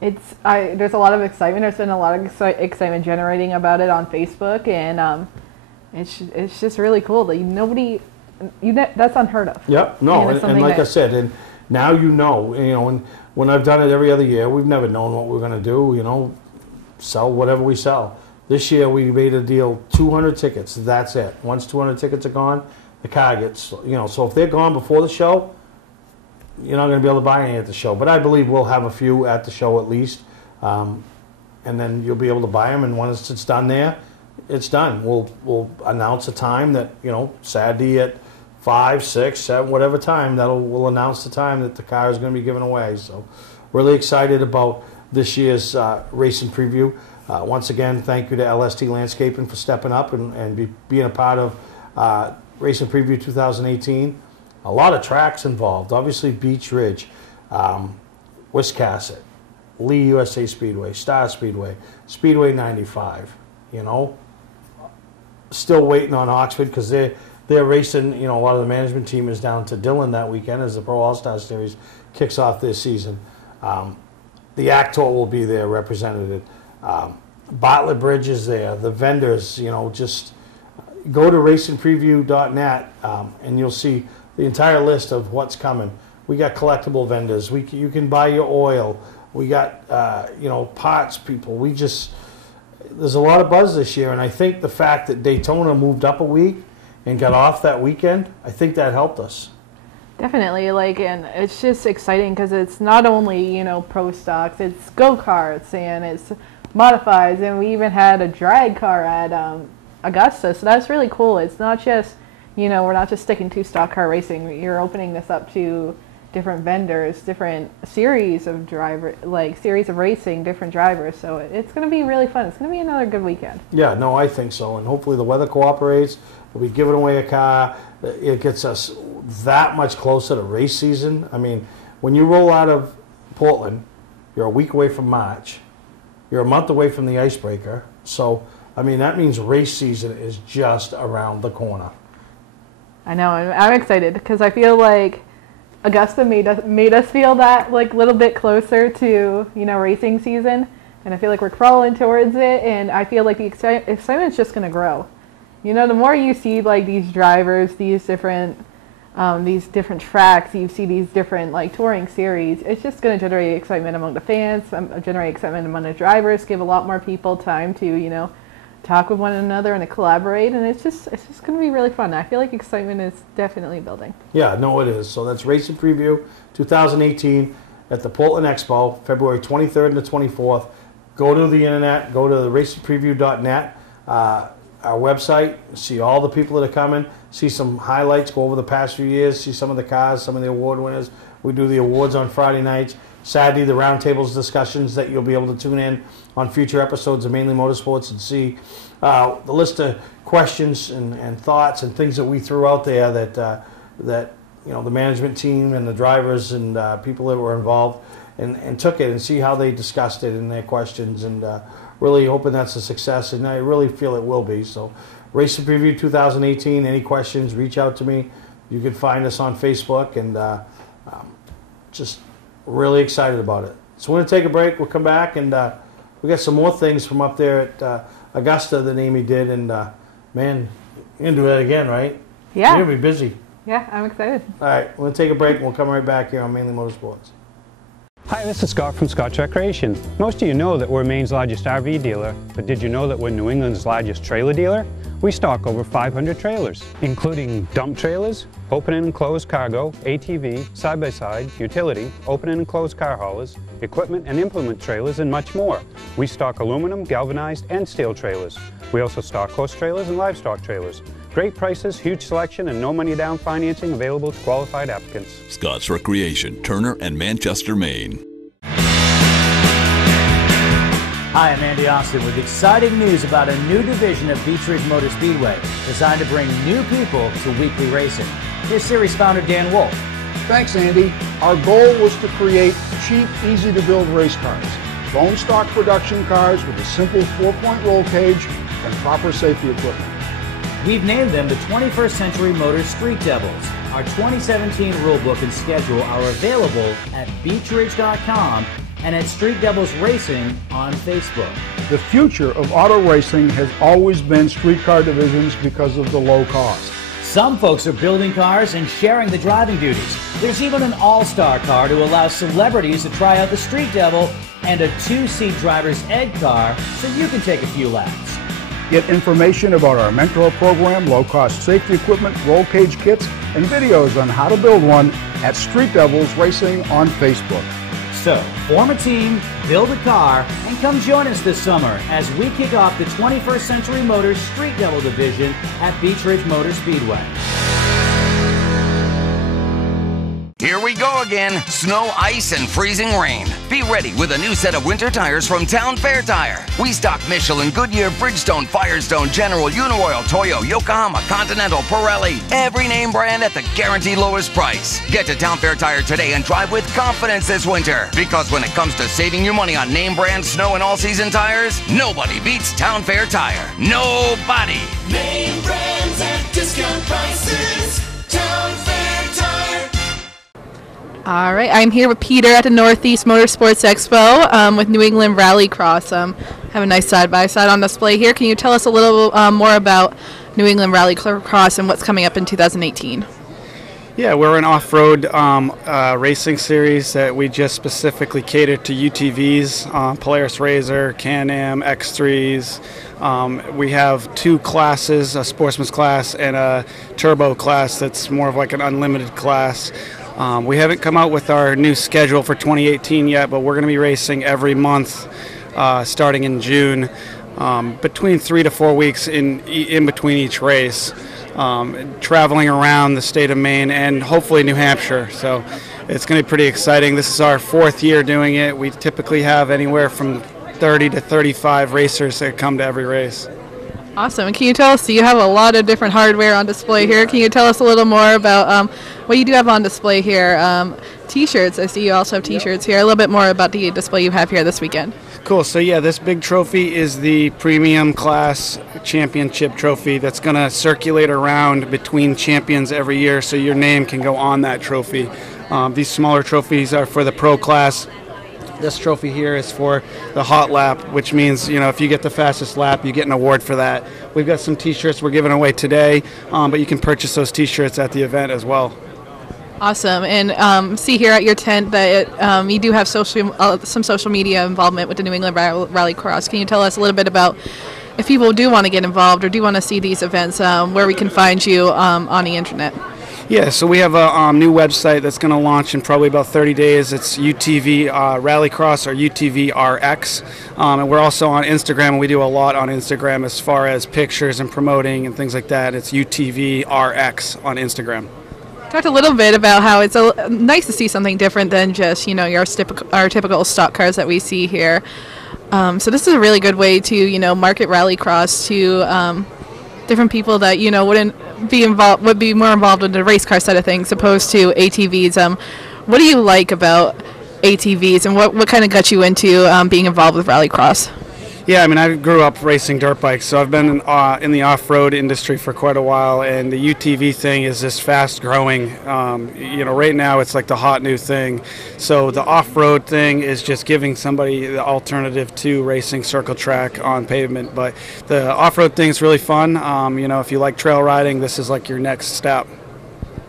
there's a lot of excitement. There's been a lot of excitement generating about it on Facebook, and it's just really cool that that's unheard of. Yep. No, and like I said, and now you know, and when I've done it every other year, we've never known what we're going to do. You know, sell whatever we sell. This year we made a deal, 200 tickets. That's it. Once 200 tickets are gone, the car gets, you know. So if they're gone before the show, you're not going to be able to buy any at the show. But I believe we'll have a few at the show at least, and then you'll be able to buy them. And once it's done there, it's done. We'll announce a time that, you know, Saturday at 5, 6, 7, whatever time, we'll announce the time that the car is going to be given away. So really excited about this year's Racing Preview. Once again, thank you to LST Landscaping for stepping up and being a part of Racing Preview 2018. A lot of tracks involved. Obviously, Beach Ridge, Wiscasset, Lee USA Speedway, Star Speedway, Speedway 95. You know, still waiting on Oxford because they're they're racing. You know, a lot of the management team is down to Dillon that weekend as the Pro All-Star Series kicks off this season. The Actor will be there represented. Bartlett Bridge is there. The vendors, you know, just go to racingpreview.net and you'll see the entire list of what's coming. We got collectible vendors. You can buy your oil. We got, you know, parts people. There's a lot of buzz this year, and I think the fact that Daytona moved up a week and got off that weekend, I think that helped us. Definitely, and it's just exciting because it's not only, you know, pro stocks, it's go-karts and it's modifieds, and we even had a drag car at Augusta, so that's really cool. It's not just, you know, we're not just sticking to stock car racing. You're opening this up to different vendors, different series of series of racing, different drivers. So it's going to be really fun. It's going to be another good weekend. Yeah, no, I think so. And hopefully the weather cooperates. We'll be giving away a car. It gets us that much closer to race season. I mean, when you roll out of Portland, you're a week away from March. You're a month away from the icebreaker. So, I mean, that means race season is just around the corner. I know. I'm excited because I feel like Augusta made us feel that little bit closer to, you know, racing season, and I feel like we're crawling towards it, and I feel like the excitement's just going to grow. You know, the more you see these drivers, these different tracks, you see these different touring series, it's just going to generate excitement among the fans, generate excitement among the drivers, give a lot more people time to, you know, talk with one another and to collaborate, and it's just going to be really fun. I feel like excitement is definitely building. Yeah, no, it is. So that's Racing Preview 2018 at the Portland Expo, February 23rd and the 24th. Go to the internet, go to the racingpreview.net, our website, see all the people that are coming, see some highlights, go over the past few years, see some of the cars, some of the award winners. We do the awards on Friday nights. Saturday, the roundtables discussions that you'll be able to tune in on future episodes of Mainly Motorsports and see the list of questions and thoughts and things that we threw out there that you know, the management team and the drivers and people that were involved and took it and see how they discussed it in their questions, and really hoping that's a success, and I really feel it will be. So Racing Preview 2018, any questions, reach out to me. You can find us on Facebook, and just really excited about it. So we're going to take a break. We'll come back, and we got some more things from up there at Augusta that Amy did, and man, you're going to do that again, right? Yeah. You're going to be busy. Yeah, I'm excited. All right, we're going to take a break, and we'll come right back here on Mainly Motorsports. Hi, this is Scott from Scott Recreation. Most of you know that we're Maine's largest RV dealer, but did you know that we're New England's largest trailer dealer? We stock over 500 trailers, including dump trailers, open and enclosed cargo, ATV, side-by-side, utility, open and enclosed car haulers, equipment and implement trailers, and much more. We stock aluminum, galvanized, and steel trailers. We also stock horse trailers and livestock trailers. Great prices, huge selection, and no money down financing available to qualified applicants. Scott's Recreation, Turner and Manchester, Maine. Hi, I'm Andy Austin with exciting news about a new division of Beech Ridge Motor Speedway designed to bring new people to weekly racing. Here's series founder Dan Wolf. Thanks, Andy. Our goal was to create cheap, easy-to-build race cars. Bone stock production cars with a simple 4-point roll cage and proper safety equipment. We've named them the 21st Century Motors Street Devils. Our 2017 rulebook and schedule are available at beechridge.com and at Street Devils Racing on Facebook. The future of auto racing has always been street car divisions because of the low cost. Some folks are building cars and sharing the driving duties. There's even an all-star car to allow celebrities to try out the Street Devil and a 2-seat driver's ed car so you can take a few laps. Get information about our mentor program, low-cost safety equipment, roll cage kits, and videos on how to build one at Street Devils Racing on Facebook. So, form a team, build a car, and come join us this summer as we kick off the 21st Century Motors Street Devil Division at Beech Ridge Motor Speedway. Here we go again. Snow, ice, and freezing rain. Be ready with a new set of winter tires from Town Fair Tire. We stock Michelin, Goodyear, Bridgestone, Firestone, General, Uniroyal, Toyo, Yokohama, Continental, Pirelli. Every name brand at the guaranteed lowest price. Get to Town Fair Tire today and drive with confidence this winter. Because when it comes to saving you money on name brand snow and all-season tires, nobody beats Town Fair Tire. Nobody. Name brands at discount prices. Town Fair Tire. All right, I'm here with Peter at the Northeast Motorsports Expo with New England Rallycross. Have a nice side-by-side on display here. Can you tell us a little more about New England Rallycross and what's coming up in 2018? Yeah, we're an off-road racing series that we just specifically cater to UTVs, Polaris RZR, Can-Am, X3s. We have two classes, a sportsman's class and a turbo class that's more of like an unlimited class. We haven't come out with our new schedule for 2018 yet, but we're going to be racing every month starting in June, between 3 to 4 weeks in between each race, traveling around the state of Maine and hopefully New Hampshire. So it's going to be pretty exciting. This is our 4th year doing it. We typically have anywhere from 30 to 35 racers that come to every race. Awesome. And can you tell us, so you have a lot of different hardware on display here. Can you tell us a little more about what you do have on display here? T-shirts. I see you also have T-shirts here. A little bit more about the display you have here this weekend. Cool. So yeah, this big trophy is the premium class championship trophy that's going to circulate around between champions every year, so your name can go on that trophy. These smaller trophies are for the pro class. This trophy here is for the hot lap, which means, you know, if you get the fastest lap, you get an award for that. We've got some T-shirts we're giving away today, but you can purchase those T-shirts at the event as well. Awesome. And see here at your tent that you do have some social media involvement with the New England Rallycross. Can you tell us a little bit about, if people do want to get involved or do want to see these events, where we can find you on the internet? Yeah, so we have a new website that's going to launch in probably about 30 days. It's UTV Rallycross or UTV RX. And we're also on Instagram, and we do a lot on Instagram as far as pictures and promoting and things like that. It's UTV RX on Instagram. Talked a little bit about how it's nice to see something different than just, you know, our typical stock cars that we see here. So this is a really good way to, you know, market Rallycross to different people that, you know, would be more involved in the race car side of things opposed to ATVs. What do you like about ATVs, and what kind of got you into being involved with Rallycross? Yeah, I mean, I grew up racing dirt bikes, so I've been in the off-road industry for quite a while, and the UTV thing is just fast-growing. You know, right now it's like the hot new thing. So the off-road thing is just giving somebody the alternative to racing circle track on pavement. But the off-road thing is really fun. You know, if you like trail riding, this is like your next step.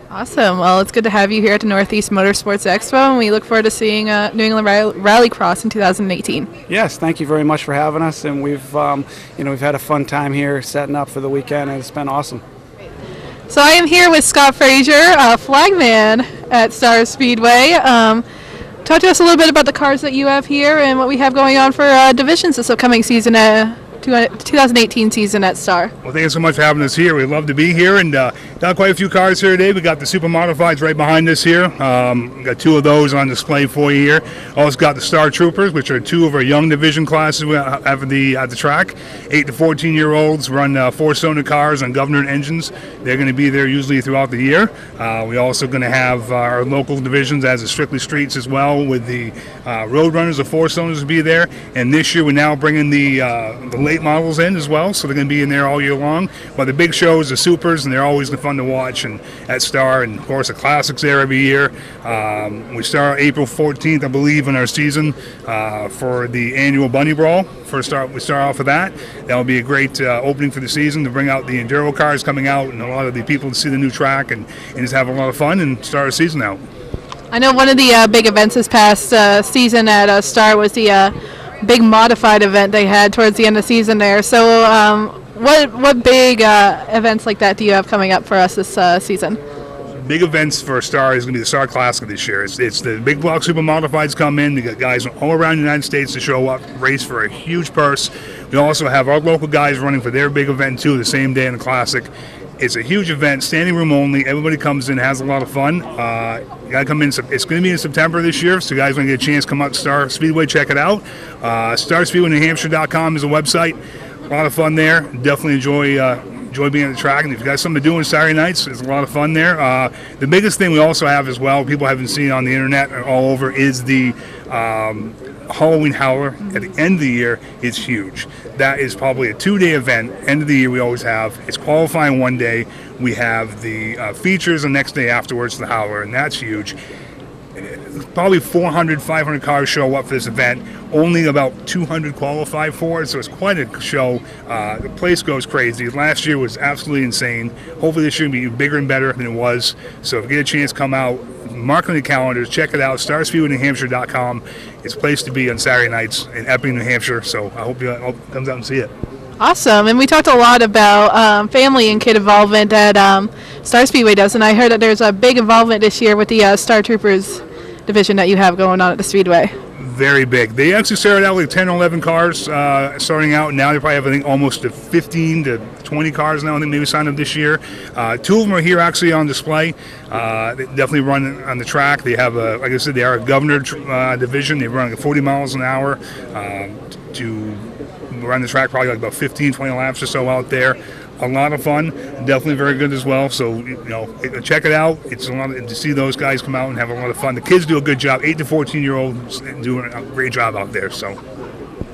Awesome. Well, it's good to have you here at the Northeast Motorsports Expo, and we look forward to seeing New England Rallycross in 2018. Yes, thank you very much for having us, and we've had a fun time here setting up for the weekend, and it's been awesome. So I am here with Scott Frazier, flagman at Star Speedway. Talk to us a little bit about the cars that you have here and what we have going on for divisions this upcoming season, 2018 season at Star. Well, thank you so much for having us here. We love to be here, and got quite a few cars here today. We got the Super Modifieds right behind us here. We got 2 of those on display for you here. Also got the Star Troopers, which are 2 of our young division classes we have at the track. 8 to 14-year-olds run 4-cylinder cars on governor engines. They're going to be there usually throughout the year. We're also going to have our local divisions as the Strictly Streets as well, with the Road Runners, the 4-cylinders will be there. And this year we're now bringing the late models in as well, so they're going to be in there all year long. But the big shows, the Supers, and they're always fun to watch, and at Star, and of course the classics there every year. We start April 14th, I believe, in our season for the annual Bunny Brawl. We start off with that. That'll be a great opening for the season to bring out the Enduro cars coming out and a lot of the people to see the new track and just have a lot of fun and start our season out. I know one of the big events this past season at Star was the big modified event they had towards the end of the season there. So what big events like that do you have coming up for us this season? Big events for Star is going to be the Star Classic this year. It's the big block super modifieds come in. We got guys all around the United States to show up, race for a huge purse. We also have our local guys running for their big event too, the same day in the Classic. It's a huge event, standing room only. Everybody comes in, has a lot of fun. You gotta come in. It's going to be in September this year, so you guys want to get a chance, come out to Star Speedway, check it out. StarSpeedwayNewHampshire.com is a website. A lot of fun there. Definitely enjoy being at the track, and if you got something to do on Saturday nights, it's a lot of fun there. The biggest thing we also have as well, people haven't seen on the internet or all over, is the Halloween Howler at the end of the year. Is huge. That is probably a 2-day event. End of the year we always have. It's qualifying one day. We have the features the next day afterwards, the Howler, and that's huge. Probably 400, 500 cars show up for this event. Only about 200 qualify for it, so it's quite a show. The place goes crazy. Last year was absolutely insane. Hopefully this year will be bigger and better than it was. So if you get a chance, come out, mark on the calendars, check it out, StarSpeedwayNewHampshire.com. It's a place to be on Saturday nights in Epping, New Hampshire, so I hope you comes out and see it. Awesome, and we talked a lot about family and kid involvement that Star Speedway does, and I heard that there's a big involvement this year with the Star Troopers division that you have going on at the Speedway. Very big. They actually started out with 10 or 11 cars starting out. Now they probably have, I think, almost 15 to 20 cars now. I think maybe signed up this year. 2 of them are here actually on display. They definitely run on the track. They have, like I said, they are a governor division. They run like 40 miles an hour to run the track, probably like about 15, 20 laps or so out there. A lot of fun, definitely very good as well. So, check it out. It's a lot to see those guys come out and have a lot of fun. The kids do a good job. 8 to 14-year-olds doing a great job out there. So,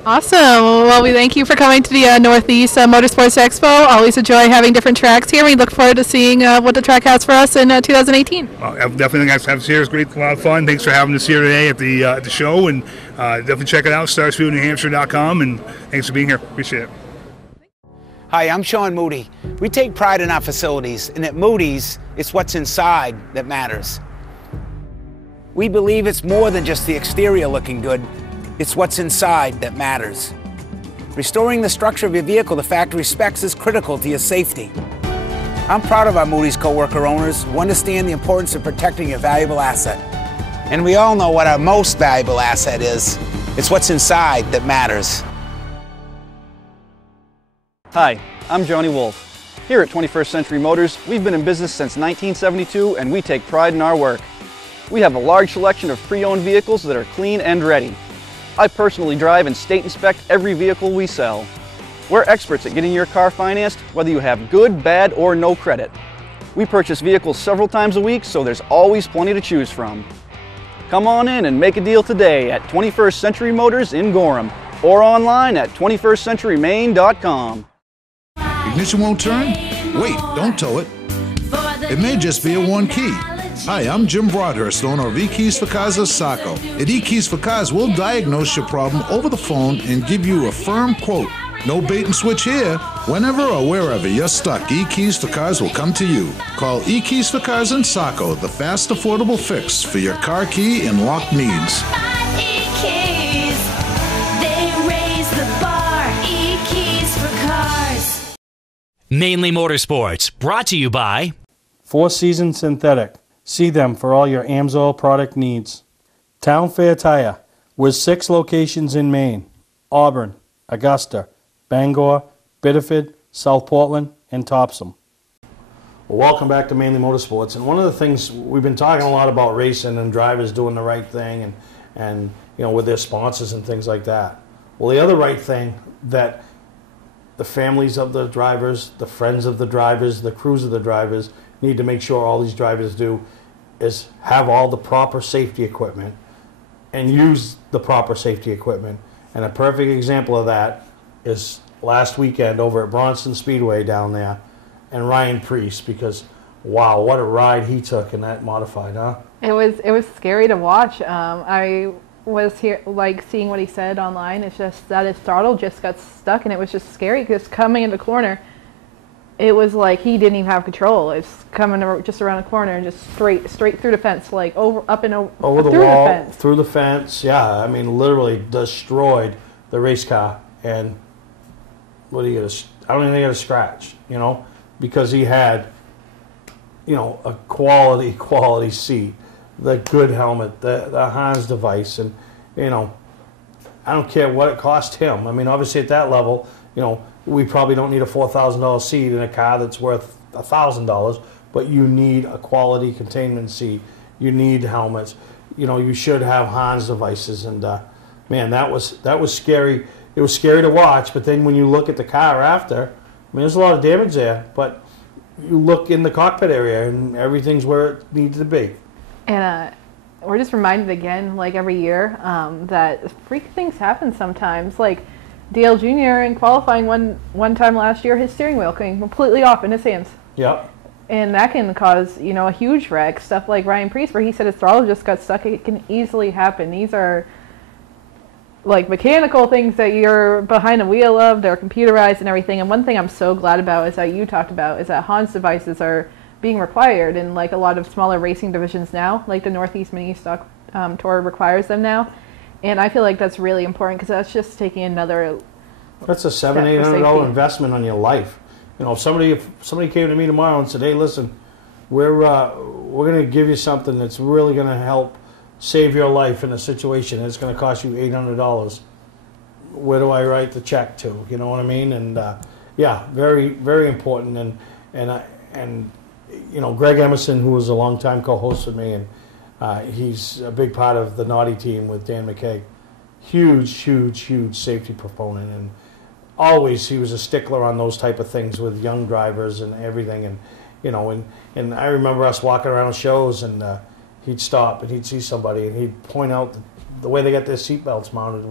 awesome. Well, we thank you for coming to the Northeast Motorsports Expo. Always enjoy having different tracks here. We look forward to seeing what the track has for us in 2018. Definitely guys have us here. It's great, a lot of fun. Thanks for having us here today at the show, and definitely check it out. StarSpeedwayNewHampshire.com, and thanks for being here. Appreciate it. Hi, I'm Sean Moody. We take pride in our facilities, and at Moody's, it's what's inside that matters. We believe it's more than just the exterior looking good, it's what's inside that matters. Restoring the structure of your vehicle to factory specs is critical to your safety. I'm proud of our Moody's co-worker owners who understand the importance of protecting your valuable asset. And we all know what our most valuable asset is. It's what's inside that matters. Hi, I'm Johnny Wolf. Here at 21st Century Motors, we've been in business since 1972 and we take pride in our work. We have a large selection of pre-owned vehicles that are clean and ready. I personally drive and state inspect every vehicle we sell. We're experts at getting your car financed, whether you have good, bad, or no credit. We purchase vehicles several times a week, so there's always plenty to choose from. Come on in and make a deal today at 21st Century Motors in Gorham or online at 21stcenturymaine.com. Ignition won't turn? Wait, don't tow it. It may just be a one key. Hi, I'm Jim Broadhurst, owner of eKeys for Cars of Saco. At eKeys for Cars, we'll diagnose your problem over the phone and give you a firm quote. No bait and switch here. Whenever or wherever you're stuck, eKeys for Cars will come to you. Call eKeys for Cars in Saco, the fast, affordable fix for your car key and lock needs. Mainely Motorsports, brought to you by Four Seasons Synthetic. See them for all your AMSOIL product needs. Town Fair Tire, with 6 locations in Maine: Auburn, Augusta, Bangor, Biddeford, South Portland, and Topsom. Well, welcome back to Mainly Motorsports. And one of the things, we've been talking a lot about racing and drivers doing the right thing and with their sponsors and things like that. Well, the other right thing that the families of the drivers, the friends of the drivers, the crews of the drivers need to make sure all these drivers do is have all the proper safety equipment and use the proper safety equipment. And a perfect example of that is last weekend over at Bronson Speedway down there, and Ryan Priest, because wow, what a ride he took in that modified, huh? It was scary to watch. I was here, seeing what he said online. It's just that his throttle just got stuck, and it was just scary because coming in the corner, it was like he didn't even have control. It's coming just around the corner and just straight through the fence, like over the wall, through the fence. Yeah, I mean, literally destroyed the race car. And what do you get? I don't even think he got a scratch, because he had, a quality seat, the good helmet, the Hans device, and I don't care what it cost him. I mean, obviously at that level, we probably don't need a $4,000 seat in a car that's worth $1,000, but you need a quality containment seat. You need helmets. You know, you should have Hans devices, and man, that was scary. It was scary to watch, but then when you look at the car after, I mean, there's a lot of damage there, but you look in the cockpit area and everything's where it needs to be. And we're just reminded again, like every year, that freak things happen sometimes. Like Dale Jr. in qualifying one time last year, his steering wheel came completely off in his hands. Yep. And that can cause, you know, a huge wreck. Stuff like Ryan Preece, where he said his throttle just got stuck. It can easily happen. These are like mechanical things that you're behind a wheel of. They're computerized and everything. And one thing I'm so glad about is that you talked about is that Hans devices are being required in like a lot of smaller racing divisions now. Like the Northeast Mini Stock Tour requires them now. And I feel like that's really important because that's just taking another. That's a $700-800 investment on your life. You know, if somebody came to me tomorrow and said, "Hey, listen, we're going to give you something that's really going to help save your life in a situation. It's going to cost you $800. Where do I write the check to?" You know what I mean? And yeah, very, very important. And you know, Greg Emerson, who was a longtime co-host with me, and he's a big part of the Naughty team with Dan McKay. Huge safety proponent, and always he was a stickler on those type of things with young drivers and everything. And you know, and I remember us walking around shows, and he'd stop and he'd see somebody and he'd point out the way they got their seatbelts mounted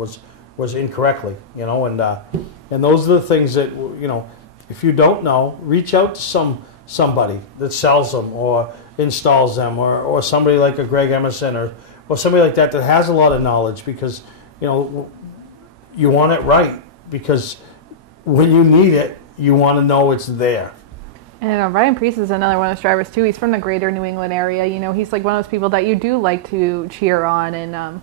was incorrectly, you know. And those are the things that, you know, if you don't know, reach out to somebody that sells them or installs them, or somebody like a Greg Emerson or somebody like that has a lot of knowledge, because you know you want it right, because when you need it, you want to know it's there. And Ryan Preece is another one of those drivers too. He's from the greater New England area. You know, he's like one of those people that you do like to cheer on. And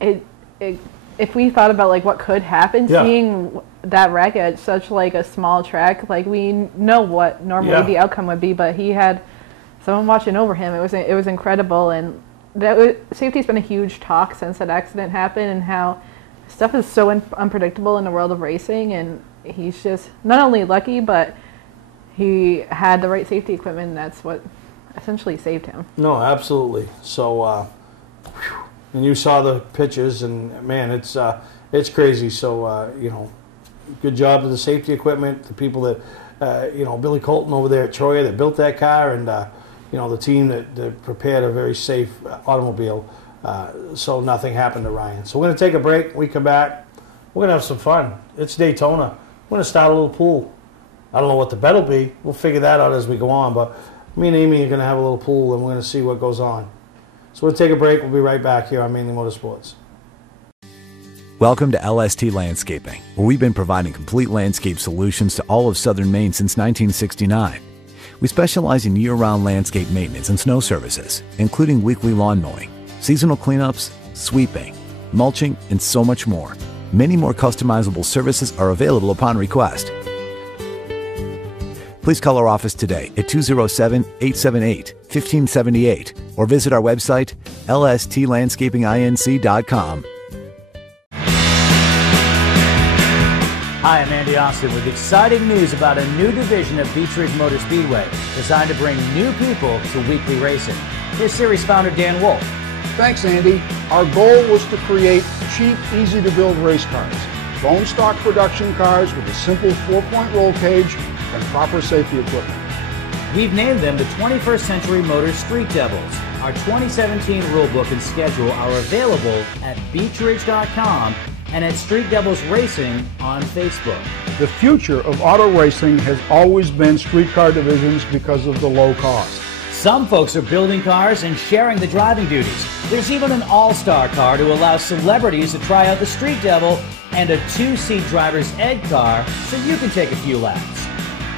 if we thought about like what could happen, seeing that wreck at such like a small track, like we know what normally the outcome would be, but he had someone watching over him. It was incredible, and safety's been a huge talk since that accident happened, and how stuff is so unpredictable in the world of racing. And he's just not only lucky, but he had the right safety equipment, and that's what essentially saved him. No, absolutely. So, and you saw the pictures, and man, it's crazy. So, you know, good job to the safety equipment, the people that, you know, Billy Colton over there at Troy that built that car, and, you know, the team that prepared a very safe automobile, so nothing happened to Ryan. So we're going to take a break. When we come back, we're going to have some fun. It's Daytona. We're going to start a little pool. I don't know what the bet will be. We'll figure that out as we go on. But me and Amy are going to have a little pool, and we're going to see what goes on. So we'll take a break. We'll be right back here on Mainly Motorsports. Welcome to LST Landscaping, where we've been providing complete landscape solutions to all of Southern Maine since 1969. We specialize in year-round landscape maintenance and snow services, including weekly lawn mowing, seasonal cleanups, sweeping, mulching, and so much more. Many more customizable services are available upon request. Please call our office today at 207-878-1578 or visit our website, lstlandscapinginc.com. Hi, I'm Andy Austin with exciting news about a new division of Beech Ridge Motor Speedway designed to bring new people to weekly racing. Here's series founder Dan Wolf. Thanks, Andy. Our goal was to create cheap, easy-to-build race cars. Bone stock production cars with a simple 4-point roll cage and proper safety equipment. We've named them the 21st Century Motors Street Devils. Our 2017 rulebook and schedule are available at beechridge.com and at Street Devils Racing on Facebook. The future of auto racing has always been street car divisions because of the low cost. Some folks are building cars and sharing the driving duties. There's even an all-star car to allow celebrities to try out the Street Devil, and a 2-seat driver's ed car so you can take a few laps.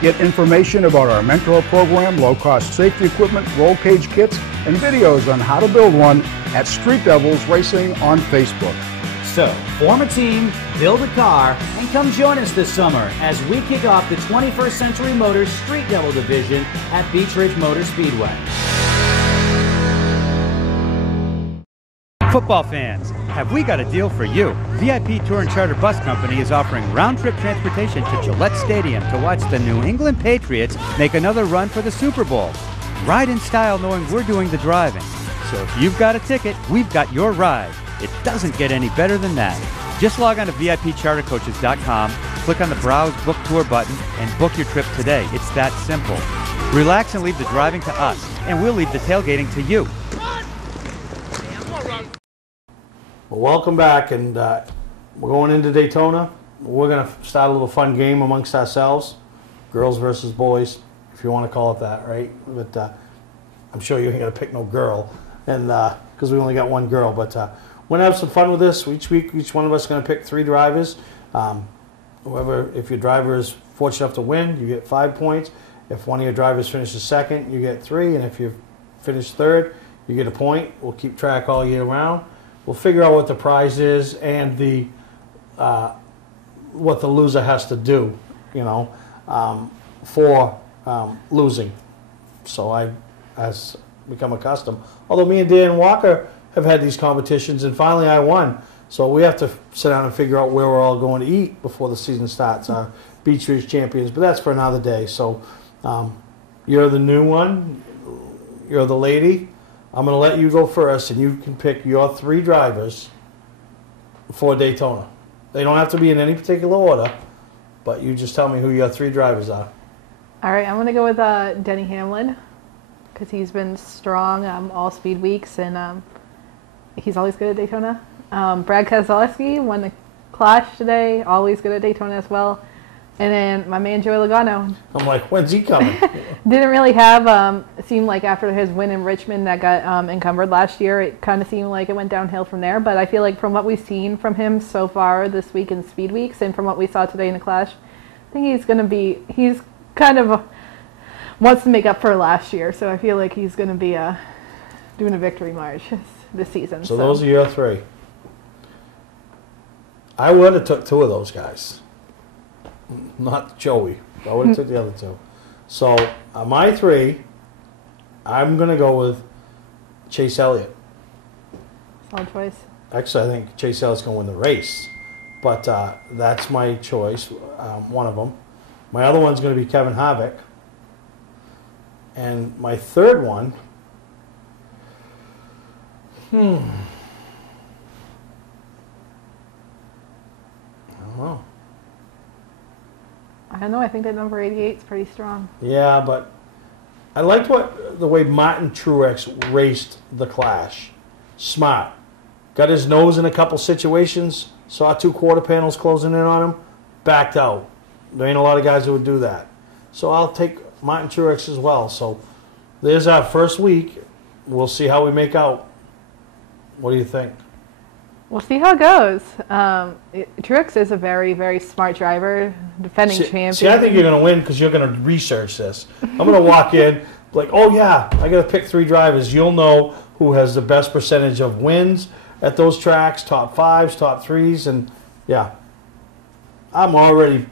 Get information about our mentor program, low-cost safety equipment, roll cage kits, and videos on how to build one at Street Devils Racing on Facebook. So, form a team, build a car, and come join us this summer as we kick off the 21st Century Motors Street Devil Division at Beech Ridge Motor Speedway. Football fans, have we got a deal for you? VIP Tour and Charter Bus Company is offering round-trip transportation to Gillette Stadium to watch the New England Patriots make another run for the Super Bowl. Ride in style knowing we're doing the driving. So if you've got a ticket, we've got your ride. It doesn't get any better than that. Just log on to VIPChartercoaches.com, click on the Browse Book Tour button, and book your trip today. It's that simple. Relax and leave the driving to us, and we'll leave the tailgating to you. Well, welcome back, and we're going into Daytona. We're going to start a little fun game amongst ourselves, girls versus boys, if you want to call it that, right? But I'm sure you ain't going to pick no girl, and because we only got one girl. But we're going to have some fun with this. Each week, each one of us is going to pick 3 drivers. If your driver is fortunate enough to win, you get 5 points. If one of your drivers finishes second, you get 3, and if you finish third, you get a point. We'll keep track all year round. We'll figure out what the prize is and the what the loser has to do, for losing. So I has become accustomed. Although me and Dan Walker have had these competitions, and finally I won. So we have to sit down and figure out where we're all going to eat before the season starts. Our Beach Ridge champions, but that's for another day. So you're the new one. You're the lady. I'm going to let you go first, and you can pick your 3 drivers for Daytona. They don't have to be in any particular order, but you just tell me who your 3 drivers are. All right, I'm going to go with Denny Hamlin because he's been strong all speed weeks, and he's always good at Daytona. Brad Keselowski won the Clash today, always good at Daytona as well. And then my man Joey Logano. I'm like, when's he coming? Didn't really have, seemed like after his win in Richmond that got encumbered last year, it kind of seemed like it went downhill from there. But I feel like from what we've seen from him so far this week in Speed Weeks and from what we saw today in the Clash, I think he's kind of wants to make up for last year. So I feel like he's going to be doing a victory march this season. So those are your 3. I would have took 2 of those guys. Not Joey. I would have took the other 2. So my 3, I'm going to go with Chase Elliott. Solid choice. Actually, I think Chase Elliott's going to win the race. But that's my choice, one of them. My other one's going to be Kevin Harvick. And my third one, I don't know. I don't know. I think that number 88 is pretty strong. Yeah, but I liked the way Martin Truex raced the Clash. Smart. Got his nose in a couple situations, saw 2 quarter panels closing in on him, backed out. There ain't a lot of guys that would do that. So I'll take Martin Truex as well. So there's our first week. We'll see how we make out. What do you think? We'll see how it goes. Truex is a very, very smart driver, defending champion. See, I think you're going to win because you're going to research this. I'm going to walk in like, oh yeah, I got to pick 3 drivers. You'll know who has the best percentage of wins at those tracks, top 5s, top 3s, and yeah. I'm already.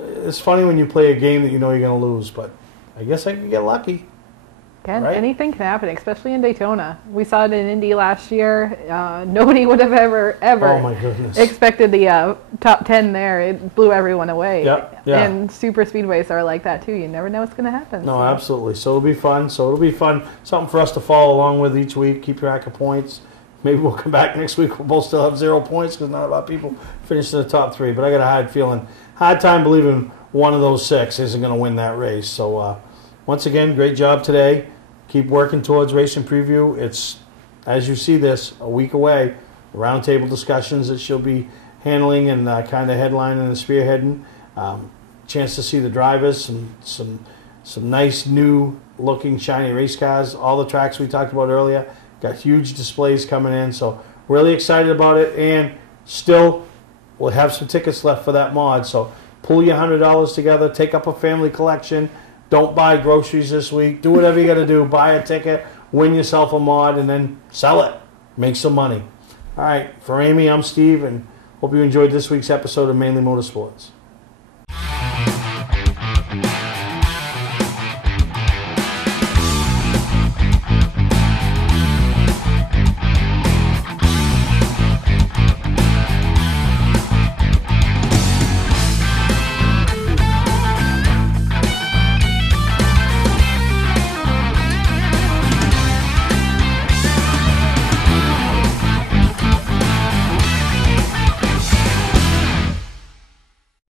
It's funny when you play a game that you know you're going to lose, but I guess I can get lucky. Again, right? Anything can happen, especially in Daytona. We saw it in Indy last year. Nobody would have ever Oh my goodness. expected the top 10 there. It blew everyone away. Yep, yeah. And super speedways are like that too. You never know what's going to happen. No, absolutely. So it'll be fun. Something for us to follow along with each week. Keep track of points. Maybe we'll come back next week. We'll both still have 0 points because none of our people finished in the top 3. But I got a hard time believing one of those 6 isn't going to win that race. So once again, great job today. Keep working towards Racing Preview. It's, as you see this, a week away. Roundtable discussions that she'll be handling and kind of headlining and spearheading. Chance to see the drivers, some nice new looking shiny race cars. All the tracks we talked about earlier. Got huge displays coming in. So really excited about it. And still, we'll have some tickets left for that mod. So pull your $100 together. Take up a family collection. Don't buy groceries this week. Do whatever you got to do. Buy a ticket, win yourself a mod, and then sell it. Make some money. All right, for Amy, I'm Steve, and hope you enjoyed this week's episode of Mainly Motorsports.